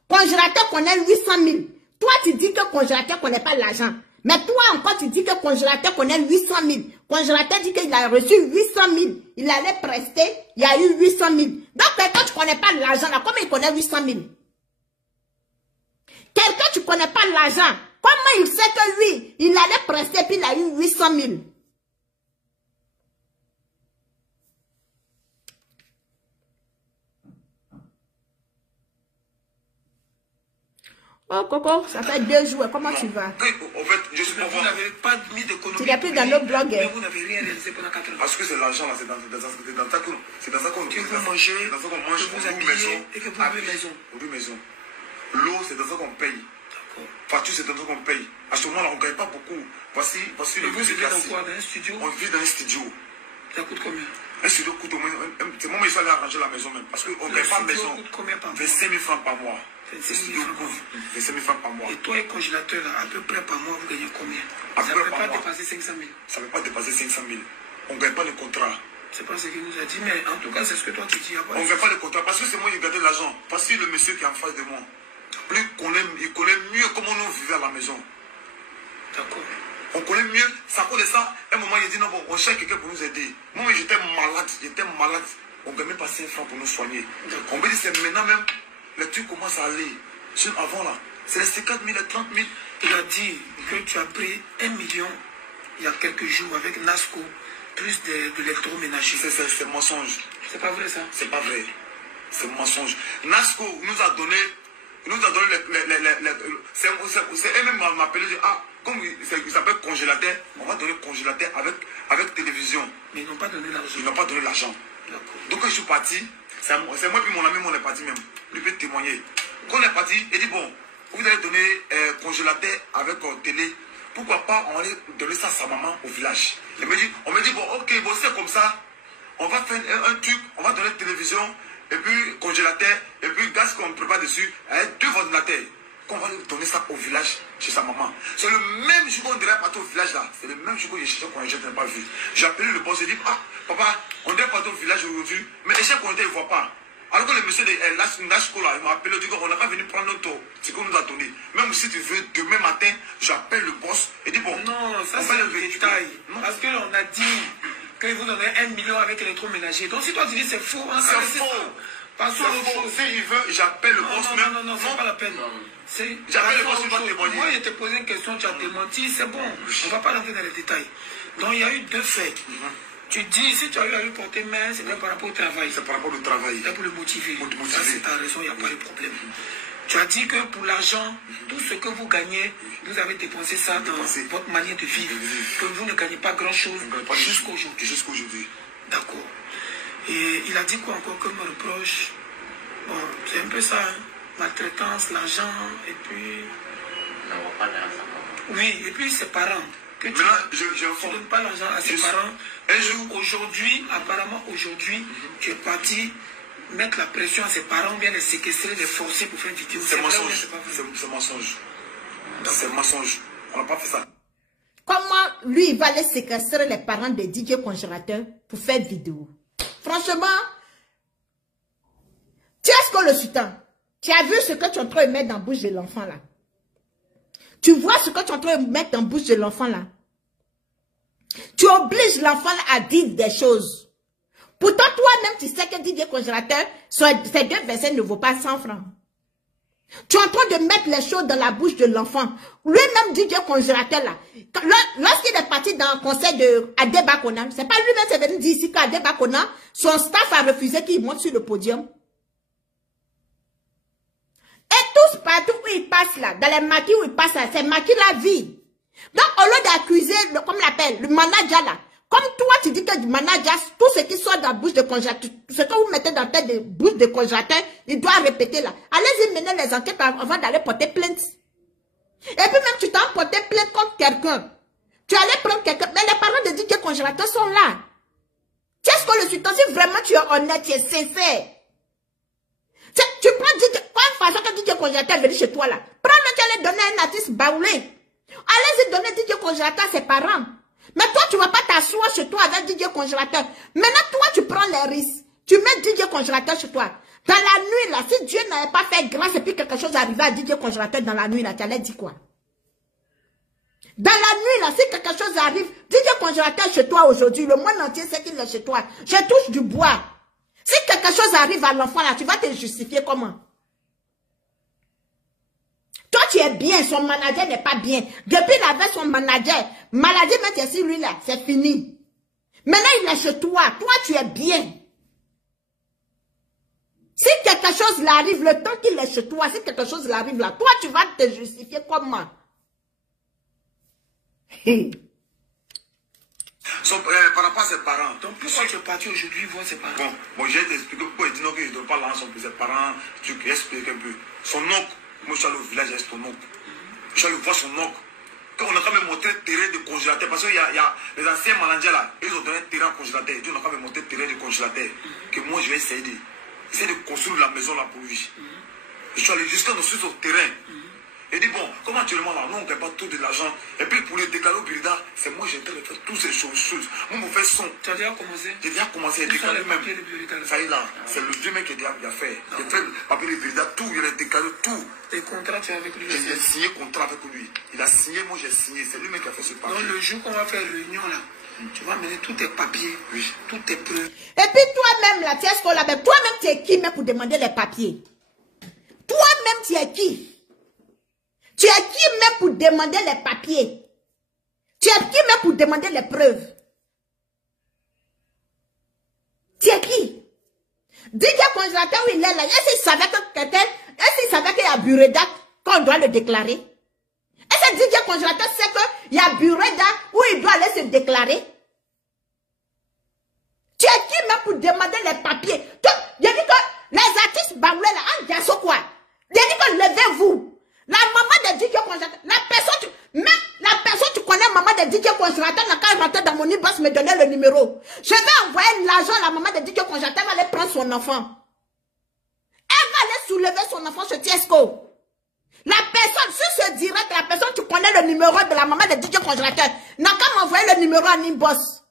Congélateur connaît 800 000. Toi, tu dis que congélateur ne connaît pas l'argent. Mais toi encore, tu dis que congélateur connaît 800 000. Congélateur dit qu'il a reçu 800 000. Il allait prester, il y a eu 800 000. Donc, quelqu'un, tu ne connais pas l'argent, là, comment il connaît 800 000? Quelqu'un, tu ne connais pas l'argent. Comment il sait que lui, il allait prester, puis il a eu 800 000? Oh, Coco, ça fait 2 jours. Comment tu vas? En fait, vous n'avez pas mis d'économie. Tu n'es plus dans nos blogs. Mais vous n'avez rien réalisé pendant 4 ans. Parce que c'est l'argent là, c'est dans ça qu'on que vous mangez, c'est dans ça qu'on mange, que vous habillez et que vous louez maison. Maison. L'eau, c'est dans ça qu'on paye. Facture, c'est dans ça qu'on paye. À ce moment-là, on ne gagne pas beaucoup. Voici le vous vivez dans quoi? Dans un studio? On vit dans un studio. Ça coûte combien? Un studio coûte au moins. C'est moi, il faut aller arranger la maison même. Parce qu'on ne gagne pas de maison. Coûte combien par mois? 25 000 francs par mois. 25 000 francs par mois. Et toi, et congélateur, là, à peu près par mois, vous gagnez combien? Ça ne peut pas dépasser 500 000. Ça ne peut pas dépasser 500 000. On ne gagne pas le contrat. C'est pas ce qu'il nous a dit, mais en tout cas, c'est ce que toi tu dis. On ne gagne pas le contrat parce que c'est moi qui ai gardé l'argent. Parce que le monsieur qui est en face de moi, lui, il connaît mieux comment nous vivons à la maison. D'accord. On connaît mieux. Ça cause de ça. À un moment, il a dit non, bon, on cherche quelqu'un pour nous aider. Moi, j'étais malade. On ne gagne même pas 5 francs pour nous soigner. On me dit, c'est maintenant même, les trucs commencent à aller. Avant là, c'est les 50 000, les 30 000. Il a dit que tu as pris 1 million il y a quelques jours avec Nasco, plus de l'électroménager. C'est mensonge. C'est pas vrai ça? C'est pas vrai. C'est mensonge. Nasco nous a donné Il nous a donné c'est elle-même m'a appelé, ah, comme il s'appelle congélateur, on va donner congélateur avec télévision. Mais ils n'ont pas donné l'argent. Ils n'ont pas donné l'argent. Donc quand je suis parti, c'est moi puis mon ami, on est parti même. Lui peut témoigner. Quand on est parti, il dit bon, vous allez donner congélateur avec télé. Pourquoi pas on allait donner ça à sa maman au village. On me dit bon, ok, bon c'est comme ça. On va faire un truc, on va donner télévision, et puis congélateur, et puis gaz qu'on prépare dessus, avec 2 ordinateurs. Qu'on va lui donner ça au village, chez sa maman. C'est le même jour qu'on dirait partir au village là. C'est le même jour que j'ai cherché congélateur, je n'ai pas vu. J'ai appelé le boss, j'ai dit, ah, papa, on dirait partir au village aujourd'hui, mais les chefs congélateur, ils ne voient pas. Alors que le monsieur de l'Ashko là, il m'a appelé, il dit qu'on n'a pas venu prendre notre tour, ce qu'on nous a donné. Même si tu veux, demain matin, j'appelle le boss et dis bon. Non, ça c'est le détail. Parce qu'on a dit qu'ils vous donnaient 1 million avec l'électroménager. Donc si toi tu dis c'est faux, hein, c'est faux. Passons à l'autre chose. S'il veut, j'appelle le boss même. Non, c'est pas la peine. J'appelle le boss, il va témoigner. Moi, je t'ai posé une question, tu as démenti, c'est bon. On ne va pas rentrer dans les détails. Donc il y a eu 2 faits. Tu dis, si tu as eu à lui porter main, c'était par rapport au travail. C'est par rapport au travail. C'est pour le motiver. Ça, c'est ta raison, il n'y a pas de problème. Tu as dit que pour l'argent, tout ce que vous gagnez, vous avez dépensé ça dans votre manière de vivre. Que vous ne gagnez pas grand-chose jusqu'aujourd'hui. Jusqu'aujourd'hui. D'accord. Et il a dit quoi encore comme reproche? Bon, c'est un peu ça, hein? Maltraitance, l'argent, et puis... Oui, et puis ses parents. Que tu ne donnes pas l'argent à ses parents. Un jour, aujourd'hui, apparemment aujourd'hui, tu es parti mettre la pression à ses parents, bien les séquestrer, les forcer pour faire une vidéo. C'est mensonge. C'est mensonge. C'est mensonge. On n'a pas fait ça. Comment lui, il va aller séquestrer les parents de DJ Congélateur pour faire vidéo? Franchement, tu es ce que le sultan. Tu as vu ce que tu es en train de mettre dans la bouche de l'enfant là? Tu vois ce que tu es en train de mettre dans la bouche de l'enfant là? Tu obliges l'enfant à dire des choses. Pourtant, toi-même, tu sais que DJ Congélateur, ces 2 versets ne vaut pas 100 francs. Tu es en train de mettre les choses dans la bouche de l'enfant. Lui-même, DJ Congélateur, là, lorsqu'il est parti dans le conseil de Adeba Kona, c'est pas lui-même qui est venu dire ici qu'Adeba Kona, son staff a refusé qu'il monte sur le podium. Et tous partout où il passe là, dans les maquis où il passe là, c'est maquis la vie. Donc, au lieu d'accuser, comme on l'appelle, le manager là, comme toi, tu dis que du manager, tout ce qui sort dans la bouche de congélateur, ce que vous mettez dans la tête de bouche de congélateur, il doit répéter là. Allez-y mener les enquêtes avant d'aller porter plainte. Et puis même, tu t'as porté plainte contre quelqu'un. Tu allais prendre quelqu'un, mais les parents de DJ Congélateur sont là. Qu'est-ce que le sultan, si vraiment tu es honnête, tu es sincère. Tu prends DJ, quoi façon que DJ Congélateur venir chez toi là. Prends-le, tu allais donner un artiste baoulé. Allez-y donner DJ Congélateur à ses parents. Mais toi, tu ne vas pas t'asseoir chez toi avec DJ Congélateur. Maintenant, toi, tu prends les risques. Tu mets DJ Congélateur chez toi. Dans la nuit, là, si Dieu n'avait pas fait grâce et puis quelque chose arrivait à DJ Congélateur dans la nuit, là, tu allais dire quoi? Dans la nuit, là, si quelque chose arrive, DJ Congélateur chez toi aujourd'hui, le monde entier sait qu'il est chez toi. Je touche du bois. Si quelque chose arrive à l'enfant, là, tu vas te justifier comment? Toi, tu es bien, son manager n'est pas bien. Depuis il avait son manager, maladie, mais c'est lui là, c'est fini. Maintenant, il est chez toi. Toi, tu es bien. Si quelque chose l'arrive, le temps qu'il est chez toi, si quelque chose l'arrive là, toi, tu vas te justifier comment? Par rapport à ses parents. Donc, pourquoi tu es parti aujourd'hui voir ses parents? Bon, j'ai expliqué pourquoi il dit non, que je ne donne pas l'argent pour ses parents. Tu expliques un peu. Son oncle. Moi, je suis allé au village avec son oncle. Je suis allé voir son oncle. Quand on a quand même monté le terrain de congélateur, parce qu'il y a les anciens managers là, ils ont donné un terrain congélateur. On a quand même monté le terrain de congélateur. Que moi, je vais essayer de construire la maison là pour lui. Je suis allé jusqu'à dans ce terrain. Il dit, bon, comme actuellement là, nous on ne gagne pas tout de l'argent. Et puis pour le décaler au Birida, c'est moi j'ai en train de faire toutes ces choses. Moi, mon fait son. Tu as déjà commencé? J'ai déjà commencé à décaler même. Ça y est là, c'est le vieux mec qui a fait. J'ai fait le papier de Birida, tout, il a décalé tout. Tes contrats, tu es avec lui? J'ai signé contrat avec lui. Il a signé, moi j'ai signé. C'est lui même qui a fait ce papier. Donc le jour qu'on va faire réunion là, tu vas mener tous tes papiers, tous tes preuves. Et puis toi-même là, tu es ce qu'on l'appelle. Toi-même, tu es qui même pour demander les papiers? Toi-même, tu es qui? Tu es qui même pour demander les papiers? Tu es qui même pour demander les preuves? Tu es qui? DJ Congélateur où il est là, est-ce qu'il savait que quelqu'un Est-ce qu'il savait qu'il y a Bureda qu'on doit le déclarer? Est-ce que DJ Congélateur sait qu'il y a Bureda où il doit aller se déclarer? Tu es qui même pour demander les papiers? Je dis que les artistes baoulés là, en diaso quoi? Je dis que levez-vous. La maman de DJ Congélateur, même la personne tu connais, maman de DJ Congélateur, n'a qu'à rentrer dans mon inbox me donner le numéro. Je vais envoyer l'argent à la maman de DJ Congélateur, elle va aller prendre son enfant. Elle va aller soulever son enfant sur Tiesco. La personne, sur ce direct, la personne, tu connais le numéro de la maman de DJ Congélateur, n'a qu'à m'envoyer le numéro en inbox.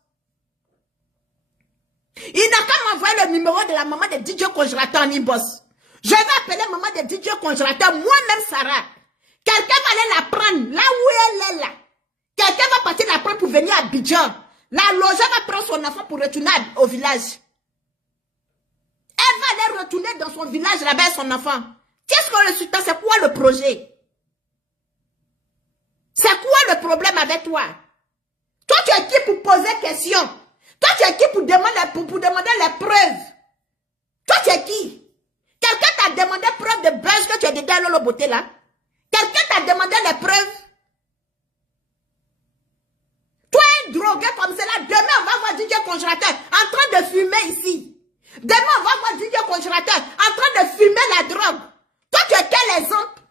Il n'a qu'à m'envoyer le numéro de la maman de DJ Congélateur en inbox. Je vais appeler maman de DJ Congélateur, moi-même Sarah. Quelqu'un va aller la prendre, là où elle est là. Quelqu'un va partir la prendre pour venir à Abidjan. La loge va prendre son enfant pour retourner au village. Elle va aller retourner dans son village là-bas avec son enfant. Qu'est-ce que le sultan, c'est quoi le projet? C'est quoi le problème avec toi? Toi, tu es qui pour poser question? Toi, tu es qui pour demander les preuves? Toi, tu es qui? Quelqu'un t'a demandé preuve de buzz que tu es dedans Lolo Beauté là? Quelqu'un t'a demandé les preuves? Toi, un drogué comme cela, demain on va voir DJ Congélateur en train de fumer ici. Demain on va voir DJ Congélateur en train de fumer la drogue. Toi, tu es quel exemple?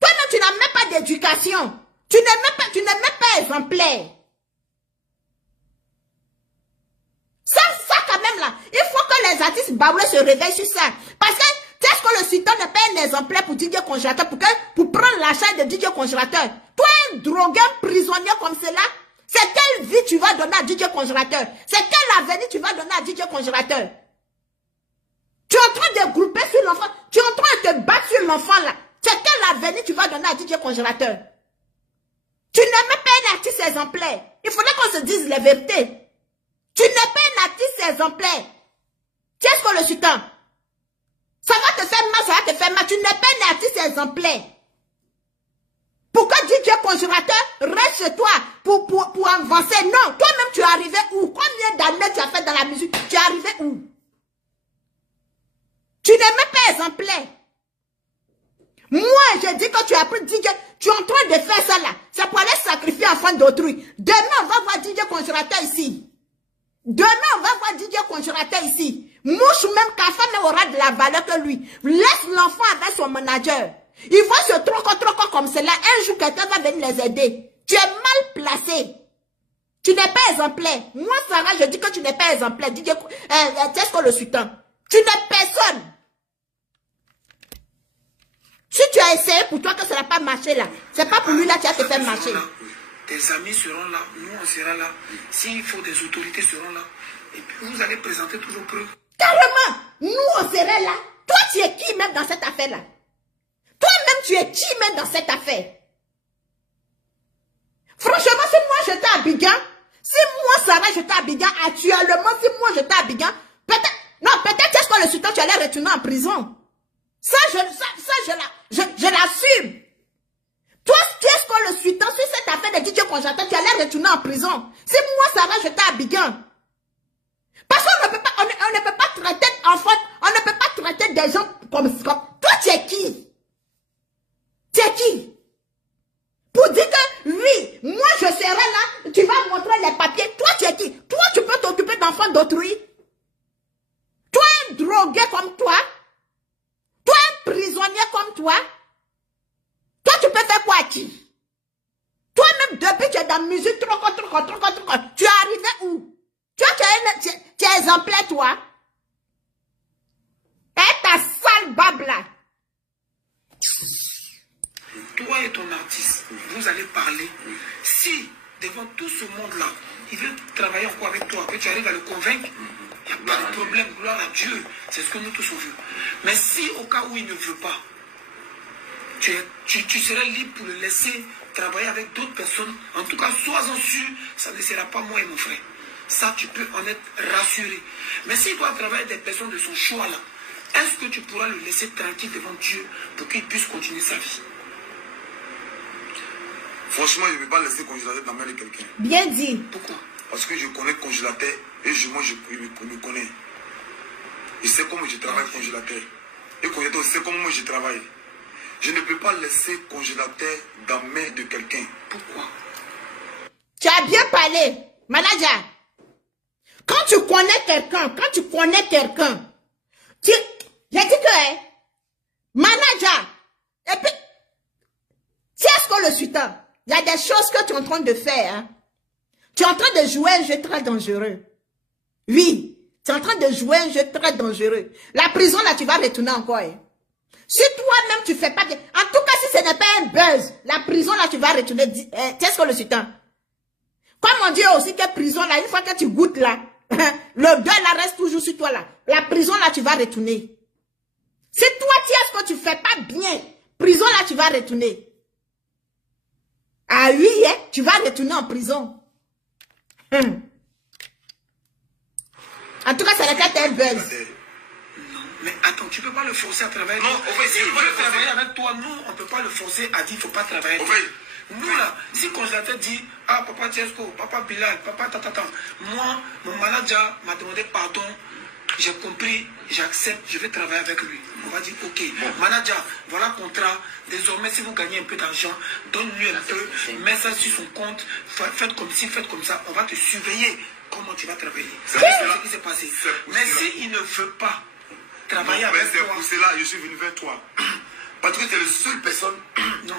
Toi-même, tu n'as même pas d'éducation. Tu n'es même pas exemplaire. Ça quand même là, il faut que les artistes baoulés se réveillent sur ça. Parce que, est-ce que le sultan n'est pas un exemplaire pour DJ Congélateur, pour prendre l'achat de DJ Congélateur? Toi, un drogué, un prisonnier comme cela, c'est quelle vie tu vas donner à DJ Congélateur? C'est quel avenir tu vas donner à DJ Congélateur? Tu es en train de grouper sur l'enfant, tu es en train de te battre sur l'enfant là. C'est quel avenir tu vas donner à DJ Congélateur? Tu n'es même pas un artiste exemplaire. Il faudrait qu'on se dise la vérité. Tu n'es pas un artiste exemplaire. Qu'est-ce que le sultan? Ça va te faire mal, ça va te faire mal. Tu n'es pas un artiste exemplaire. Pourquoi DJ Congélateur reste chez toi pour avancer? Non, toi-même tu es arrivé où? Combien d'années tu as fait dans la musique? Tu es arrivé où? Tu n'es même pas exemplaire. Moi, je dis que tu as pris DJ, tu es en train de faire ça là. C'est pour aller sacrifier enfant d'autrui. Demain, on va voir DJ Congélateur ici. Demain, on va voir DJ Congélateur ici. Mouche ou même Kafa même aura de la valeur que lui. Laisse l'enfant avec son manager. Il va se troco comme cela. Un jour, quelqu'un va venir les aider. Tu es mal placé. Tu n'es pas exemplaire. Moi, Sarah, je dis que tu n'es pas exemplaire. DJ, qu'est-ce que le sultan? Tu n'es personne. Si tu as essayé pour toi que ça n'a pas marché là, c'est pas pour lui là que tu as te fait marcher. Tes amis seront là, nous on sera là. S'il faut, des autorités seront là. Et puis vous allez présenter tous vos preuves. Carrément, nous on serait là. Toi tu es qui même dans cette affaire là? Toi-même tu es qui même dans cette affaire? Franchement, si moi j'étais à Abidjan, si moi Sarah j'étais à Abidjan, actuellement si moi j'étais à Abidjan, peut-être est-ce que le sultan tu allais retourner en prison? Ça je l'assume. Toi, qu'est-ce que le sultan sur cette affaire de DJ Congélateur, tu allais retourner en prison? Si moi Sarah j'étais à Abidjan. Parce qu'on ne peut pas, on ne peut pas traiter enfant, on ne peut pas traiter des gens comme toi tu es qui? Tu es qui? Pour dire que oui, moi je serai là, tu vas montrer les papiers. Toi tu es qui? Toi tu peux t'occuper d'enfants d'autrui? Toi un drogué comme toi? Toi un prisonnier comme toi? Toi tu peux faire quoi à qui? Toi-même depuis tu es dans la musique, tu es arrivé où? Tu es exemplaire toi? Et ta sale bable là. Toi et ton artiste, vous allez parler. Si, devant tout ce monde-là, il veut travailler encore avec toi, que tu arrives à le convaincre, il n'y a pas de problème, gloire à Dieu. C'est ce que nous tous on veut. Mais si au cas où il ne veut pas, tu serais libre pour le laisser travailler avec d'autres personnes. En tout cas, sois-en sûr, ça ne sera pas moi et mon frère. Ça, tu peux en être rassuré. Mais s'il doit travailler avec des personnes de son choix là, est-ce que tu pourras le laisser tranquille devant Dieu pour qu'il puisse continuer sa vie? Franchement, je ne vais pas laisser Congélateur dans la main de quelqu'un. Bien dit. Pourquoi? Parce que je connais Congélateur et moi je me connais. Je sais comment je travaille Congélateur. Et congélateur, c'est comme moi je travaille. Je ne peux pas laisser congélateur dans la main de quelqu'un. Pourquoi? Tu as bien parlé, manager. Quand tu connais quelqu'un, j'ai dit que, manager, et puis, si est-ce qu'on le suit, il y a des choses que tu es en train de faire. Hein. Tu es en train de jouer un jeu très dangereux. Oui, tu es en train de jouer un jeu très dangereux. La prison, là, tu vas retourner encore. Hein. Si toi-même, tu fais pas bien, en tout cas, si ce n'est pas un buzz, la prison, là, tu vas retourner, tu est-ce qu'on le suit? Comme on dit aussi que prison, là, une fois que tu goûtes, là, le deuil, là, reste toujours sur toi, là. La prison, là, tu vas retourner. Si toi, tu est-ce que tu fais pas bien, prison, là, tu vas retourner. Ah oui, hein, tu vas retourner en prison. En tout cas, ça n'a qu'à un buzz. Non, mais attends, tu peux pas le forcer à travailler. Non, en fait, si il veut travailler avec toi, nous, on peut pas le forcer à dire qu'il faut pas travailler. En fait, nous là, si le congélateur dit, ah papa Tiesco, papa Bilal, papa tatata, moi, mon manager m'a demandé pardon, j'ai compris, j'accepte, je vais travailler avec lui. On va dire, ok, manager, voilà le contrat, désormais si vous gagnez un peu d'argent, donne-lui un peu, mets ça sur son compte, faites comme ci, faites comme ça, on va te surveiller comment tu vas travailler. C'est ce qui s'est passé. Mais s'il ne veut pas travailler avec toi... C'est là, je suis venu vers toi. Parce que tu es la seule personne... Non,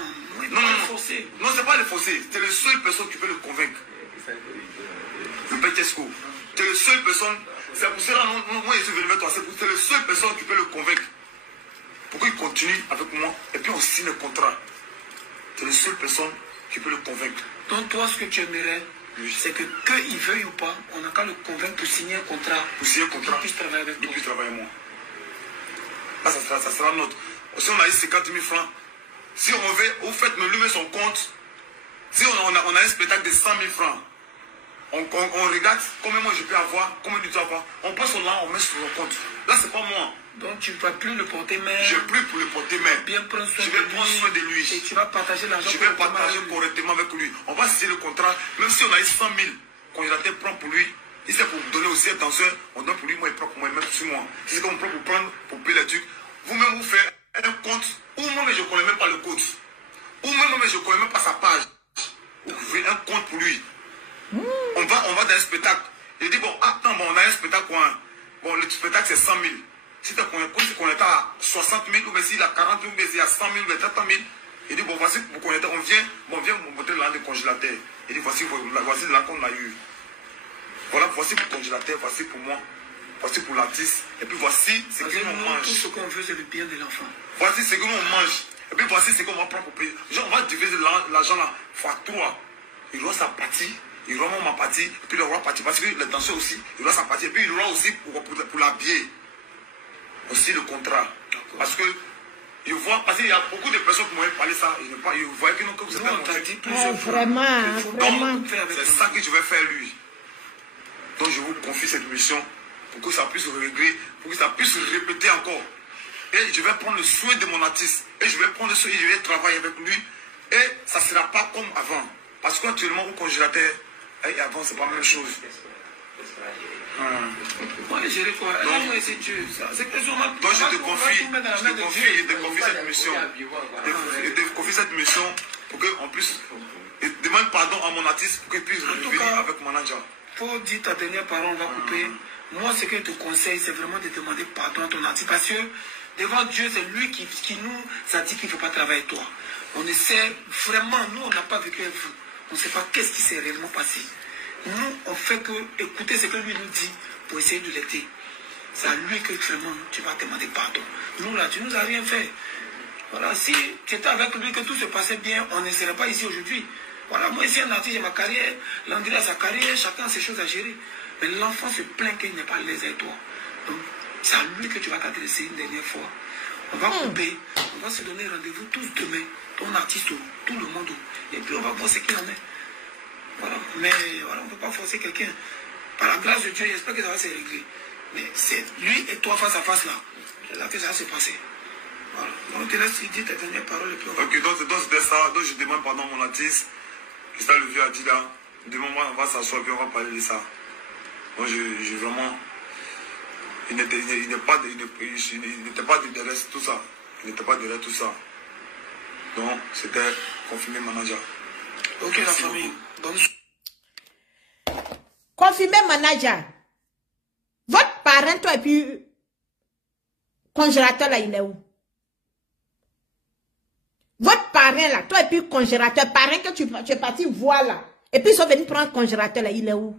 forcer. Non, c'est pas le forcer. Tu es la seule personne qui peut le convaincre. Le père Tiesco. Tu es la seule personne... C'est pour cela, moi je suis venu vers toi. C'est la seule personne qui peut le convaincre. Pour qu'il continue avec moi. Et puis on signe le contrat. Tu es la seule personne qui peut le convaincre. Donc toi, ce que tu aimerais, c'est que qu'il veuille ou pas, on n'a qu'à le convaincre pour signer un contrat. Pour signer un contrat. Qu'il puisse travailler avec toi. Qu'il puisse travailler avec moi. Là, ça sera notre... Si on a eu 50 000 francs, si on veut, vous faites me lui son compte. Si on a un spectacle de 100 000 francs, on regarde combien moi je peux avoir, combien tu dois avoir. On passe là, on met sur le compte. Là, c'est pas moi. Donc tu ne vas plus le porter main. Je ne vais plus pour le porter main. Bien prendre soin je vais prendre soin de lui. Et tu vas partager l'argent. Je vais partager correctement avec lui. On va signer le contrat. Même si on a eu 100 000, congélateur prend pour lui. Si c'est pour donner aussi un danseur, on donne pour lui, moi il prend pour moi, même sur moi. Si c'est comme on prend pour prendre, pour payer les trucs, vous-même vous faites un compte, ou moi je ne connais même pas le compte. Ou même je ne connais même pas sa page. Vous faites un compte pour lui. On va dans un spectacle. Il dit, bon, attends, bon, on a un spectacle, quoi. Bon, le spectacle c'est 100 000. Si on est à 60 000, ou bien s'il a 40 000, ou bien s'il a 100 000, ou bien 30 000, il dit, bon, voici pour qu'on on vient vous montrer là le congélateur. Il dit, voici là qu'on a eu. Voilà, voici pour le congélateur, voici pour moi, voici pour l'artiste, et puis voici ce que nous mange. Tout ce qu'on veut, c'est le bien de l'enfant. Voici ce que nous mange, et puis voici ce qu'on va prendre pour payer. Genre, on va diviser l'argent là, fois 3. Il aura sa partie, il aura ma partie, et puis il aura partie, parce que les danseurs aussi, il aura sa partie, et puis il aura aussi pour l'habiller. Aussi le contrat. Parce que, je vois, parce qu'il y a beaucoup de personnes qui m'ont parlé ça, ils voyaient que nous, que vous êtes vraiment, vraiment. C'est ça que je vais faire lui. Donc je vous confie cette mission pour que ça puisse régler, pour que ça puisse répéter encore. Et je vais prendre le soin de mon artiste. Et je vais prendre le soin, je vais travailler avec lui. Et ça ne sera pas comme avant. Parce qu'actuellement, au congélateur, et avant, c'est pas la même chose. Moi, je dis quoi? Donc je te confie cette mission. Je te confie cette mission pour qu'on puisse demander pardon à mon artiste pour qu'il puisse revenir avec mon manager. Pour dire ta dernière parole, on va couper. Moi, ce que je te conseille, c'est vraiment de demander pardon à ton artiste. Parce que devant Dieu, c'est lui qui nous a dit qu'il ne faut pas travailler avec toi. On essaie vraiment, nous, on n'a pas vécu avec vous. On ne sait pas qu'est-ce qui s'est réellement passé. Nous, on fait que écouter ce que lui nous dit pour essayer de l'aider. C'est à lui que vraiment tu vas demander pardon. Nous, là, tu nous as rien fait. Voilà, si tu étais avec lui, que tout se passait bien, on ne serait pas ici aujourd'hui. Voilà, moi ici, un artiste, j'ai ma carrière, Landry a sa carrière, chacun a ses choses à gérer. Mais l'enfant se plaint qu'il n'est pas à l'aise avec toi. Donc, c'est à lui que tu vas t'adresser une dernière fois. On va couper, on va se donner rendez-vous tous demain, ton artiste, tout le monde. Et puis on va voir ce qu'il en est. Voilà, mais voilà, on ne peut pas forcer quelqu'un. Par la grâce de Dieu, j'espère que ça va se régler. Mais c'est lui et toi face à face là. C'est là que ça va se passer. Voilà. Donc, je te laisse dire tes dernières paroles et puis on va... Ok, donc c'était ça. Donc je demande pardon à mon artiste. Christophe le vieux a dit là. Demain, on va s'asseoir et on va parler de ça. Moi, j'ai vraiment... il n'était pas derrière tout ça. Il n'était pas derrière tout ça. Donc, c'était confirmé manager. Ok, la famille. Bonne... Confirmé manager. Votre parent, toi, et puis, congélateur, là, il est où? Votre parent, là, toi, et puis, congélateur, parent que tu es parti voir, là, et puis, ils sont venus prendre congélateur, là, il est où?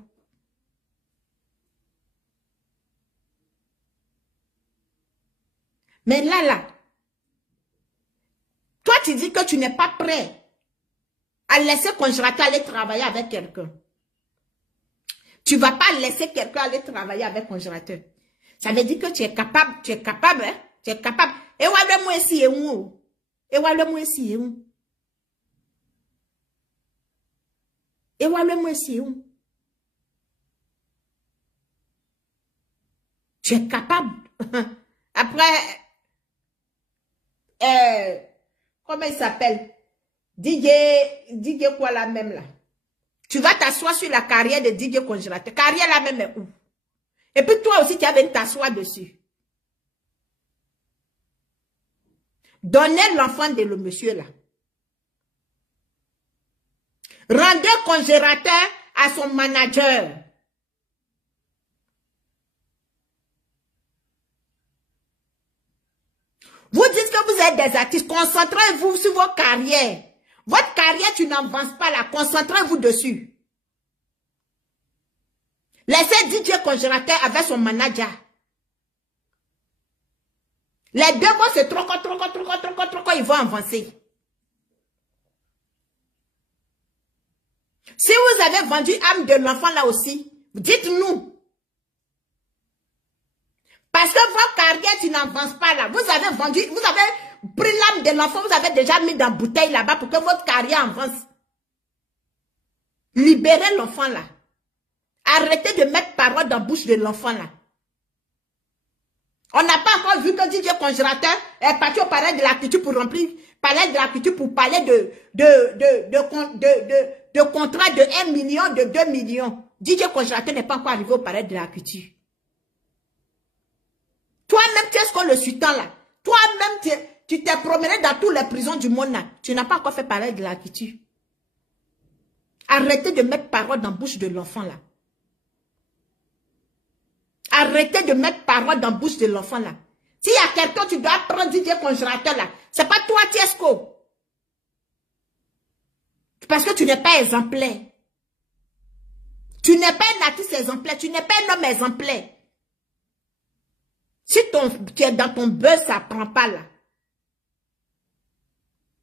Mais là, toi, tu dis que tu n'es pas prêt à laisser congélateur aller travailler avec quelqu'un. Tu ne vas pas laisser quelqu'un aller travailler avec congélateur. Ça veut dire que tu es capable, hein? Tu es capable. Et voilà, moi, ici, et où? Et voilà, moi, ici, et où? Et voilà, moi, ici, et où? Tu es capable. Après, comment il s'appelle? DJ quoi la même là? Tu vas t'asseoir sur la carrière de DJ congélateur. Carrière la même est où? Et puis toi aussi, tu as bien t'asseoir dessus. Donnez l'enfant de le monsieur là. Rendez congélateur à son manager. Vous dites que vous êtes des artistes. Concentrez-vous sur vos carrières. Votre carrière, tu n'avances pas là. Concentrez-vous dessus. Laissez DJ congélateur avec son manager. Les deux vont se troquer, ils vont avancer. Si vous avez vendu âme de l'enfant là aussi, dites-nous. Parce que votre carrière, tu n'avances pas là. Vous avez vendu, vous avez pris l'âme de l'enfant, vous avez déjà mis dans la bouteille là-bas pour que votre carrière avance. Libérez l'enfant là. Arrêtez de mettre parole dans la bouche de l'enfant là. On n'a pas encore vu que DJ congélateur est parti au palais de la culture pour remplir, palais de la culture pour parler de contrat de 1 million, de 2 millions. DJ congélateur n'est pas encore arrivé au palais de la culture. Toi-même, tu es ce qu'on le sultan là. Toi-même, tu t'es promené dans toutes les prisons du monde là. Tu n'as pas encore fait parler de la culture. Arrêtez de mettre parole dans la bouche de l'enfant là. Arrêtez de mettre parole dans la bouche de l'enfant là. S'il y a quelqu'un, tu dois prendre DJ congélateur là. C'est pas toi, Tiesco. Parce que tu n'es pas exemplaire. Tu n'es pas un artiste exemplaire. Tu n'es pas un homme exemplaire. Si tu es dans ton buzz, ça ne prend pas là.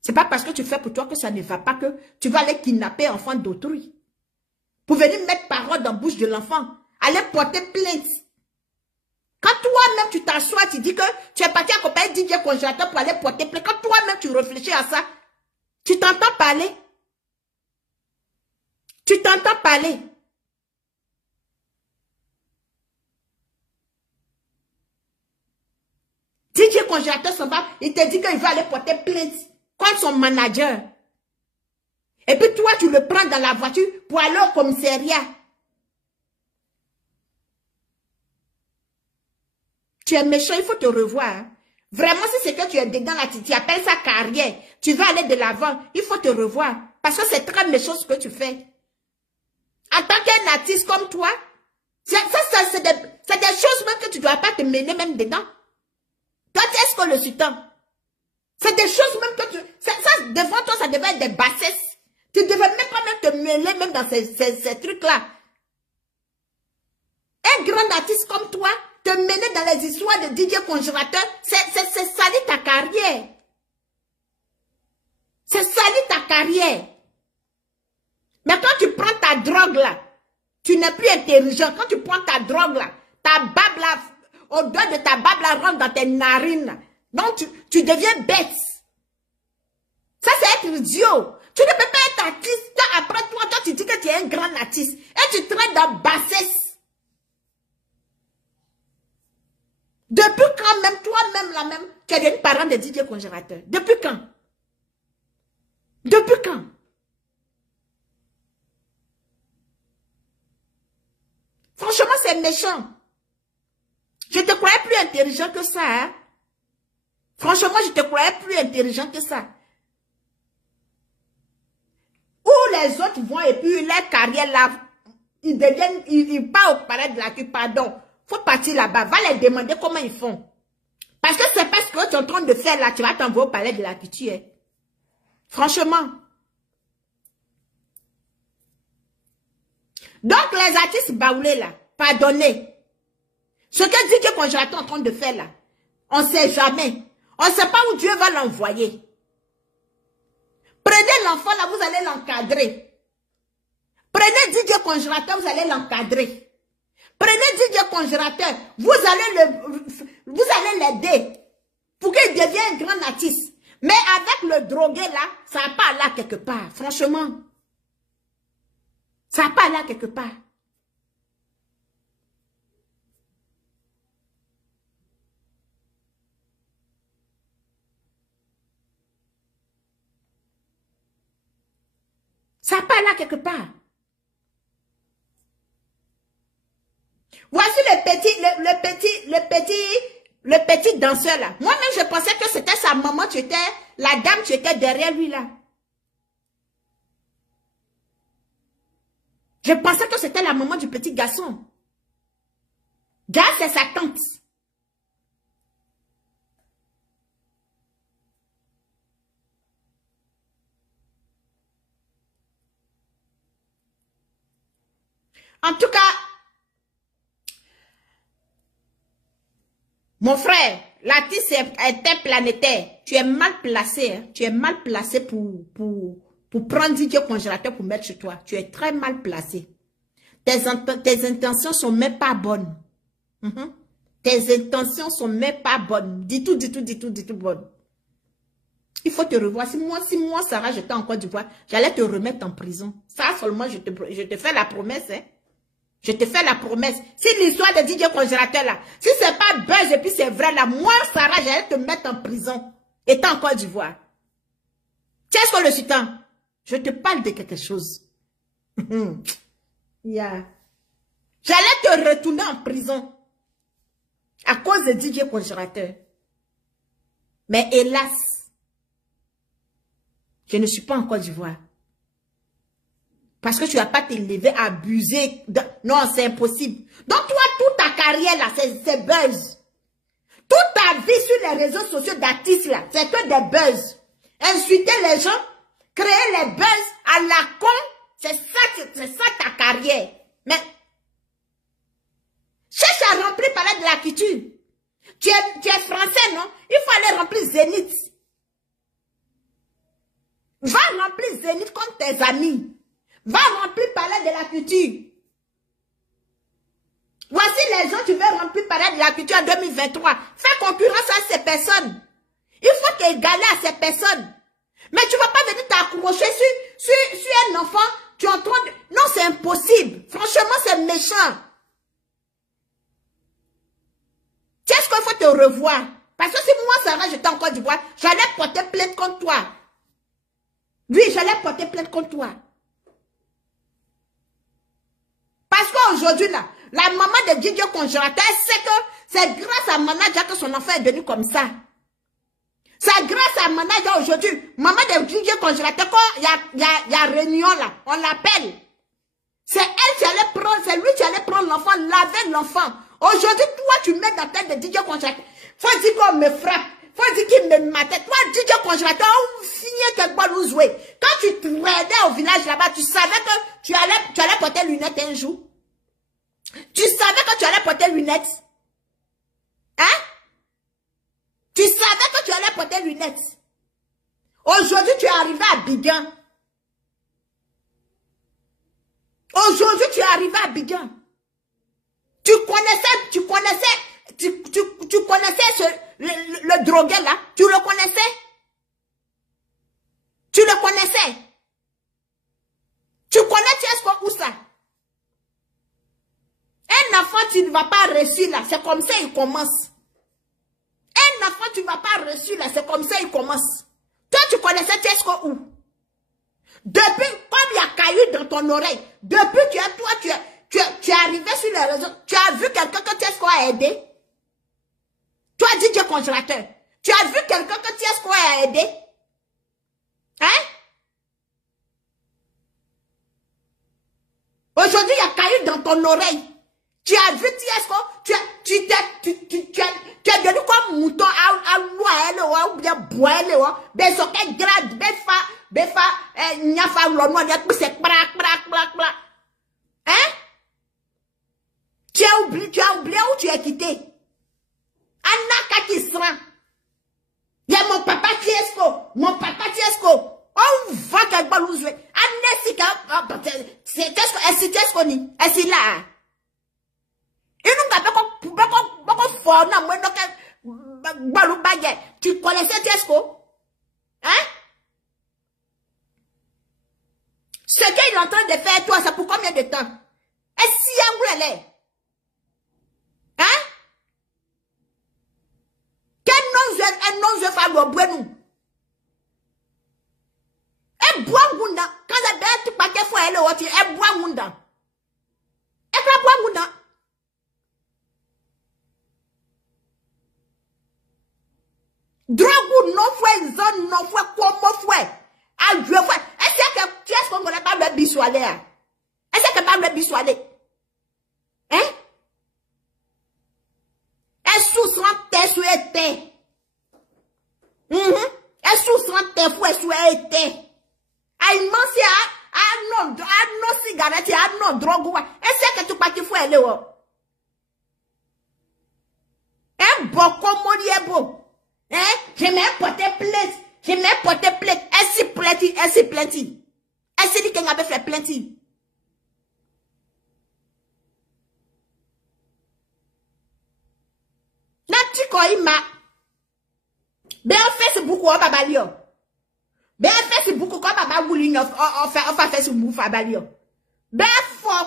C'est pas parce que tu fais pour toi que ça ne va pas que tu vas aller kidnapper l'enfant d'autrui. Pour venir mettre parole dans la bouche de l'enfant. Aller porter plainte. Quand toi-même tu t'assois, tu dis que tu es parti accompagner DJ congélateur pour aller porter plainte. Quand toi-même tu réfléchis à ça, tu t'entends parler. Tu t'entends parler. DJ congélateur s'en va, il te dit qu'il va aller porter plainte contre son manager. Et puis toi, tu le prends dans la voiture pour aller au commissariat. Tu es méchant, il faut te revoir. Hein. Vraiment, si c'est que tu es dedans là, tu appelles ça carrière, tu vas aller de l'avant, il faut te revoir. Parce que c'est très méchant ce que tu fais. En tant qu'un artiste comme toi, c'est des choses même que tu ne dois pas te mêler même dedans. Toi, tu es ce que le sultan. C'est des choses même que tu... Ça, devant toi, ça devait être des bassesses. Tu ne devais même pas même te mêler même dans ces trucs-là. Un grand artiste comme toi, te mêler dans les histoires de DJ congélateur, c'est salir ta carrière. C'est salir ta carrière. Mais quand tu prends ta drogue là, tu n'es plus intelligent. Quand tu prends ta drogue là, ta bave là, au-delà de ta bave là, rentre dans tes narines là. Donc tu deviens bête. Ça c'est être idiot. Tu ne peux pas être artiste. Toi, après toi, tu dis que tu es un grand artiste. Et tu traites dans bassesse. Depuis quand même, toi-même là même, tu es devenu parent de DJ congélateur? Depuis quand? Depuis quand? Franchement, c'est méchant. Je te croyais plus intelligent que ça, hein? Franchement, je te croyais plus intelligent que ça. Où les autres vont et puis leur carrière là, ils deviennent, ils partent au palais de la culture, pardon. Faut partir là-bas, va les demander comment ils font. Parce que c'est pas ce que tu es en train de faire là, tu vas t'envoyer au palais de la culture. Franchement. Donc les artistes baoulés là, pardonnez. Ce que DJ Congélateur est en train de faire là, on ne sait jamais. On ne sait pas où Dieu va l'envoyer. Prenez l'enfant là, vous allez l'encadrer. Prenez DJ Congélateur, vous allez l'encadrer. Prenez DJ Congélateur, vous allez l'aider pour qu'il devienne un grand artiste. Mais avec le drogué là, ça n'a pas là quelque part, franchement. Ça n'a pas là quelque part. Ça n'a pas là quelque part. Voici le petit danseur là. Moi-même, je pensais que c'était sa maman, la dame qui était derrière lui là. Je pensais que c'était la maman du petit garçon. Gars, c'est sa tante. En tout cas, mon frère, l'artiste interplanétaire, tu es mal placé. Hein? Tu es mal placé pour prendre DJ Congélateur pour mettre chez toi. Tu es très mal placé. Tes intentions sont même pas bonnes. Tes intentions sont même pas bonnes. Dis tout bonne. Il faut te revoir. Si moi, Sarah, j'étais en Côte d'Ivoire, j'allais te remettre en prison. Ça seulement, je te fais la promesse, hein. Je te fais la promesse. Si l'histoire de DJ Congélateur là, si c'est pas buzz et puis c'est vrai là, moi, Sarah, j'allais te mettre en prison, étant en Côte d'Ivoire. Qu'est-ce que le sultan? Je te parle de quelque chose. Yeah. J'allais te retourner en prison à cause de DJ Congélateur. Mais hélas, je ne suis pas en Côte d'Ivoire. Parce que tu n'as pas t'élever, abuser. Non, c'est impossible. Donc toi, toute ta carrière là, c'est buzz. Toute ta vie sur les réseaux sociaux d'artistes là, c'est que des buzz. Insulter les gens, créer les buzz à la con, c'est ça ta carrière. Mais cherche à remplir palais de la culture. Tu es français, non? Il faut aller remplir Zénith. Va remplir Zénith comme tes amis. Va remplir palais de la culture. Voici les gens qui veulent remplir palais de la culture en 2023. Fais concurrence à ces personnes. Il faut t'égaler à ces personnes. Mais tu ne vas pas venir t'accrocher sur un enfant. Tu es en train de... Non, c'est impossible. Franchement, c'est méchant. Qu'est-ce qu'il faut te revoir? Parce que si moi, Sarah, j'étais en Côte d'Ivoire, j'allais porter plainte contre toi. Oui, j'allais porter plainte contre toi. Parce qu'aujourd'hui, là, la maman de DJ Congélateur, elle sait que c'est grâce à Manaja que son enfant est devenu comme ça. C'est grâce à Manaja aujourd'hui. Maman de DJ Congélateur, quand il y a réunion là, on l'appelle. C'est elle qui allait prendre, c'est lui qui allait prendre l'enfant, laver l'enfant. Aujourd'hui, toi, tu mets dans la tête de DJ Congélateur. Faut dire qu'on me frappe. Faut dire qu'il me matait. Toi, DJ Congélateur, on finit quelque part nous jouer. Quand tu traînais au village là-bas, tu savais que tu allais porter lunettes un jour. Tu savais que tu allais porter lunettes. Hein? Tu savais que tu allais porter lunettes. Aujourd'hui, tu es arrivé à Bigan. Aujourd'hui, tu es arrivé à Bigan. Tu connaissais le drogué là? Tu le connaissais? Tu le connaissais? Tu connais Tiesco où ça? Un enfant, tu ne vas pas réussir là. C'est comme ça il commence. Un enfant, tu ne vas pas réussir là. C'est comme ça il commence. Toi, tu connaissais Tiesco où? Depuis, comme il y a caillou dans ton oreille, depuis tu es arrivé sur les réseaux, tu as vu quelqu'un que Tiesco a aidé? DJ congélateur. Tu as vu quelqu'un que Tiesco a aidé? Hein? Aujourd'hui, il y a caillou dans ton oreille. Tu as vu Tiesco? Tu es devenu comme mouton à l'oie, ou bien boire, ben so que grade, befa, nyafa l'onoi, c'est brak. Hein? Tu as oublié où tu es quitté. Anaka qui sera. Il y a mon papa Tiesco. On va qu'elle va nous jouer. C'est Tiesco ni. C'est là. Et nous avons tu connaissais Tiesco? Hein? Ce qu'il est en train de faire, toi, c'est pour combien de temps? Et si elle est? Hein? Quel non-je femme au nous? Et bois munda. Quand la bête tu paquet fois elle est et bois munda. Et quand bois munda. Drogue non fouet, zone non fouet, comment fouet. Ah, je vois. Est-ce que tu es qu'on connaît pas le bissoilé? Est-ce que pas le bissoilé? Hein? Est-ce que tu as souhaité? Est-ce que tu as souhaité? Aïe, non, c'est non cigarette, non drogue. Est-ce que tu pas qu'il faut aller? Hein, bon, comment est beau? Hein? Je m'ai porté plainte. Est-ce plenty? Est-ce qu'il avait fait plenty? Nati ko ima. Ben Facebook ko baba li yo. Ben Facebook ko baba wuli no on fait Facebook fa baba li yo. Ben for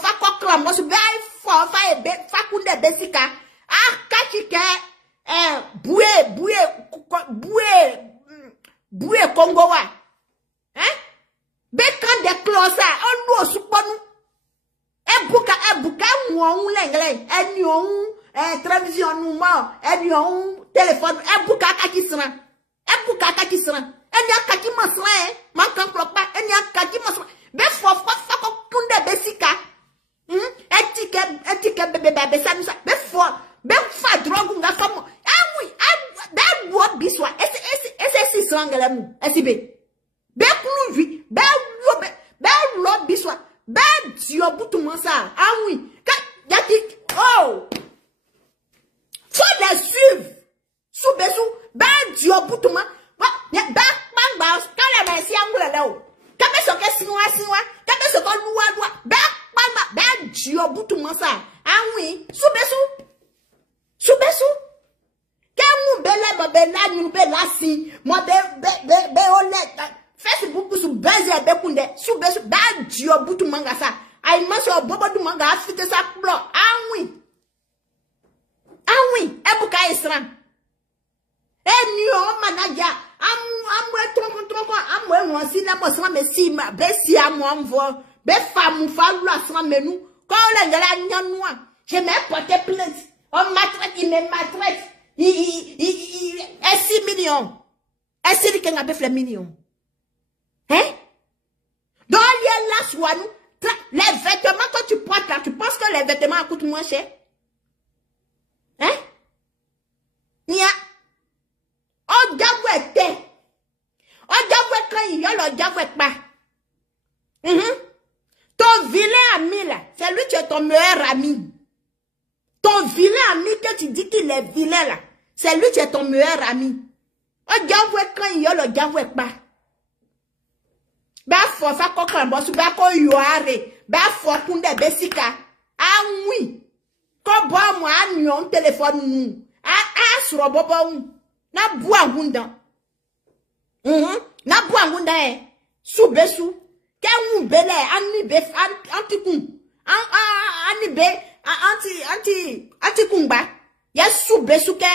fa ko klam mo ben for fa e be fa kunde besika. Ah kachike boué Congo wa. Hein? Ben quand des closa on lo suponu. Ebuka mwon lengle enyon télévision nous mort, téléphone, kaki sera. Enya kaki masra, mankan klopa, enya kaki masra. Be fa kunde besika. Etike bebe ça. Be fa drogue nga famo. Ah oui, be wo biswa. Ese si sangala mu. Esibe. Be kuluvi, be lo biswa. Be dio butu mansa. Ah oui. Yaki oh. Faut les suivre. Sous besou, ben dio boutouma. Ben quand la messie angula là. Quand ben soke sinwa. Quand ben soke loi. Ben dio boutouma ça. Ah oui, sous besou. Quand nous bela si, moi be honnête. Facebook sous baiser be kunde. Sous besou, ben dio boutouma ça. Aïe maso bobo du manga afite ça blo. Ah oui. Ah oui, ebuka esran. Enyo manager, amwe tronko, amwe wansi na mo sran me si ma be si amwo be femme fa lu asran menu. Quand le ngala nyanwa, je me porté plainte. On maltraite, il me maltraite. Il 6 millions. Est-ce qu'il a fait millions? Hein? Donc il y a là soit nous les vêtements que tu portes là, tu penses que les vêtements coûtent moins cher? Hein? Nia. On diable te. On diable quand il y a le diable pas. Ton vilain ami là, c'est lui qui est ton meilleur ami. Ton vilain ami que tu dis qu'il est vilain là, c'est lui qui est ton meilleur ami. On diable quand il y a le diable pas. Ba fo fa ko kan bo su ba ko yoare, ba fo kunde besika. Ah oui. Ko bo mo anyon téléphone nou. Suro bobo na bua ngunda. Na bua ngunda sou besu. Ke un bele ani be antikun. Ani be antikumba. Ya sou besu ke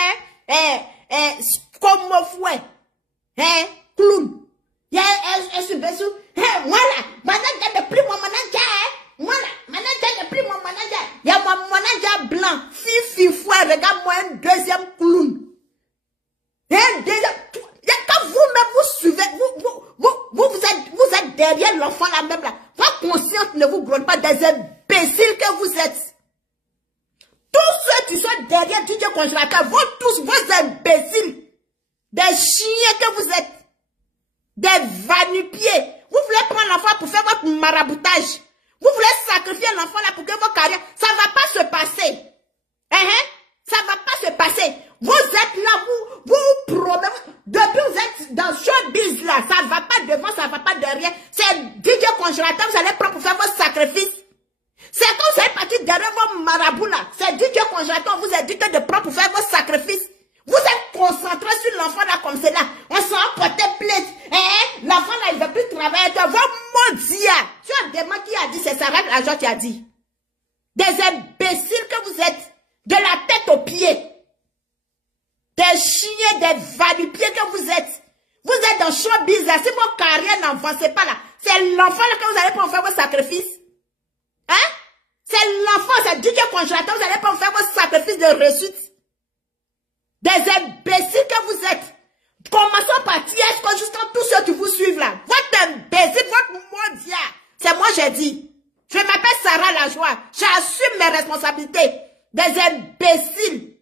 comme fouet. Clown. Ya sou besu. Voilà, manager de plus mon manager. Voilà, manager de plus mon manager. Ya mon manager blanc. Fifi fouet, regarde moi un deuxième clown. derrière l'enfant là même là. Votre conscience ne vous gronde pas, des imbéciles que vous êtes. Tous ceux qui sont derrière DJ Congélateur, vos imbéciles, des chiens que vous êtes, des va-nu-pieds. Vous voulez prendre l'enfant pour faire votre maraboutage. Vous voulez sacrifier l'enfant là pour que vos carrières, ça ne va pas se passer. Ça ne va pas se passer. Vous êtes là, vous promettez. Depuis vous êtes dans ce showbiz là, ça ne va pas devant, ça ne va pas derrière. C'est DJ Congélateur, vous allez prendre pour faire vos sacrifices. C'est quand vous êtes parti derrière vos marabouts là. C'est DJ Congélateur, vous êtes dit de prendre pour faire vos sacrifices. Vous êtes concentré sur l'enfant là comme c'est là. On s'en porté plainte. L'enfant là, il ne veut plus travailler. Vos maudits. Tu as demandé qui a dit, c'est Sarah l'agent qui a dit. Des imbéciles que vous êtes. De la tête aux pieds. Des chiens, des va-nu-pieds que vous êtes. Vous êtes dans showbiz là. Si vos carrières n'avancent pas là, c'est l'enfant là que vous allez pas faire vos sacrifices. C'est l'enfant, c'est DJ Congélateur, vous allez pas faire vos sacrifices de réussite. Des imbéciles que vous êtes. Commençons par Tiesco jusqu'à tous ceux qui vous suivent là. Votre imbécile, votre mondia. C'est moi j'ai dit. Je m'appelle Sarah Lajoie. J'assume mes responsabilités. Des imbéciles.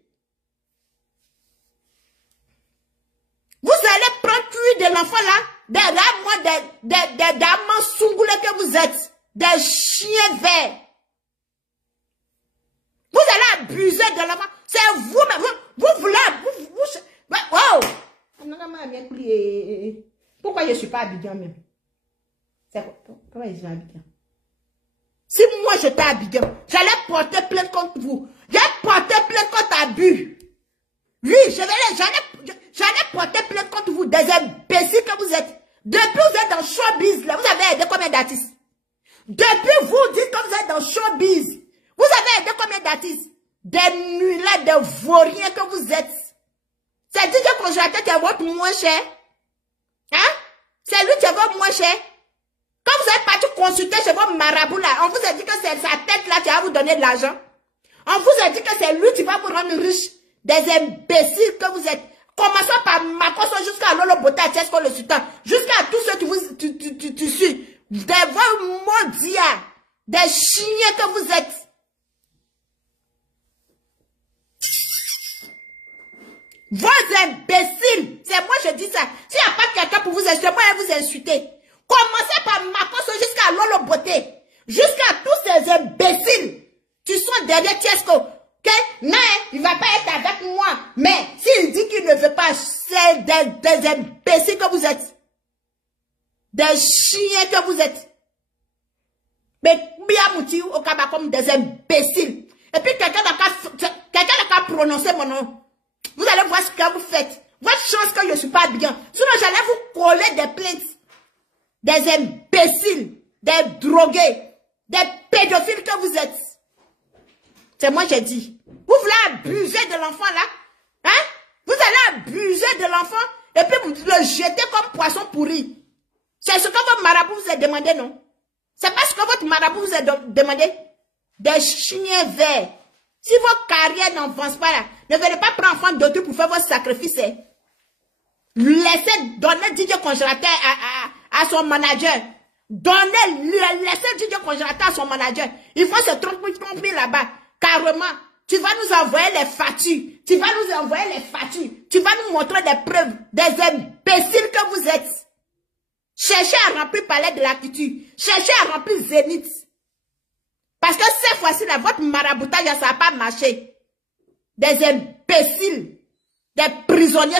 Vous allez prendre cuir de l'enfant là. Derrière moi, des damans soungoulés que vous êtes. Des chiens verts. Vous allez abuser de l'enfant. C'est vous-même. Vous voulez. Oh! Pourquoi je ne suis pas Abidjan même? C'est quoi? Pourquoi je suis Abidjan? Si moi j'étais Abidjan, j'allais porter plainte contre vous. J'ai porté plainte contre abus. Oui, j'allais porter plainte contre vous. Des imbéciles que vous êtes. Depuis vous êtes dans showbiz, là, vous avez aidé combien d'artistes? Depuis vous dites que vous êtes dans showbiz. Vous avez aidé combien d'artistes? Des nullards, des vauriens que vous êtes. C'est DJ Congélateur qui est votre moins cher. C'est lui qui est votre moins cher. Quand vous êtes parti consulter chez vos marabouts là, on vous a dit que c'est sa tête là qui va vous donner de l'argent. On vous a dit que c'est lui qui va vous rendre riche. Des imbéciles que vous êtes. Commençons par Makoso jusqu'à Lolo Bota, Tiesco le Sultan. Jusqu'à tous ceux qui vous tu suis. Des vos maudits. Des chiens que vous êtes. Vos imbéciles. C'est moi je dis ça. S'il n'y a pas quelqu'un pour vous insulter, moi je vais vous insulter. Commencez par Makoso jusqu'à Lolo Boté. Jusqu'à tous ces imbéciles qui sont derrière Tiesco. Non, il ne va pas être avec moi. Mais s'il dit qu'il ne veut pas, c'est des imbéciles que vous êtes. Des chiens que vous êtes. Mais Biamouti au Kaba comme des imbéciles. Et puis quelqu'un n'a qu'à prononcer mon nom. Vous allez voir ce que vous faites. Votre chance que je ne suis pas bien. Sinon, j'allais vous coller des plaintes. Des imbéciles. Des drogués. Des pédophiles que vous êtes. C'est moi j'ai dit. Vous voulez abuser de l'enfant là? Vous allez abuser de l'enfant et puis vous le jeter comme poisson pourri. C'est ce que votre marabout vous a demandé, non? C'est pas ce que votre marabout vous a demandé? Des chiens verts. Si vos carrières n'avancent pas là, ne venez pas prendre enfant d'autrui pour faire vos sacrifices. Laissez donner DJ Congélateur à son manager. Laissez DJ Congélateur à son manager. Ils vont se tromper là-bas. Carrément. Tu vas nous envoyer les factures. Tu vas nous envoyer les factures. Tu vas nous montrer des preuves. Des imbéciles que vous êtes. Cherchez à remplir Palais de la Culture. Cherchez à remplir Zénith. Parce que cette fois-ci, là, votre maraboutage, ça n'a pas marché. Des imbéciles. Des prisonniers.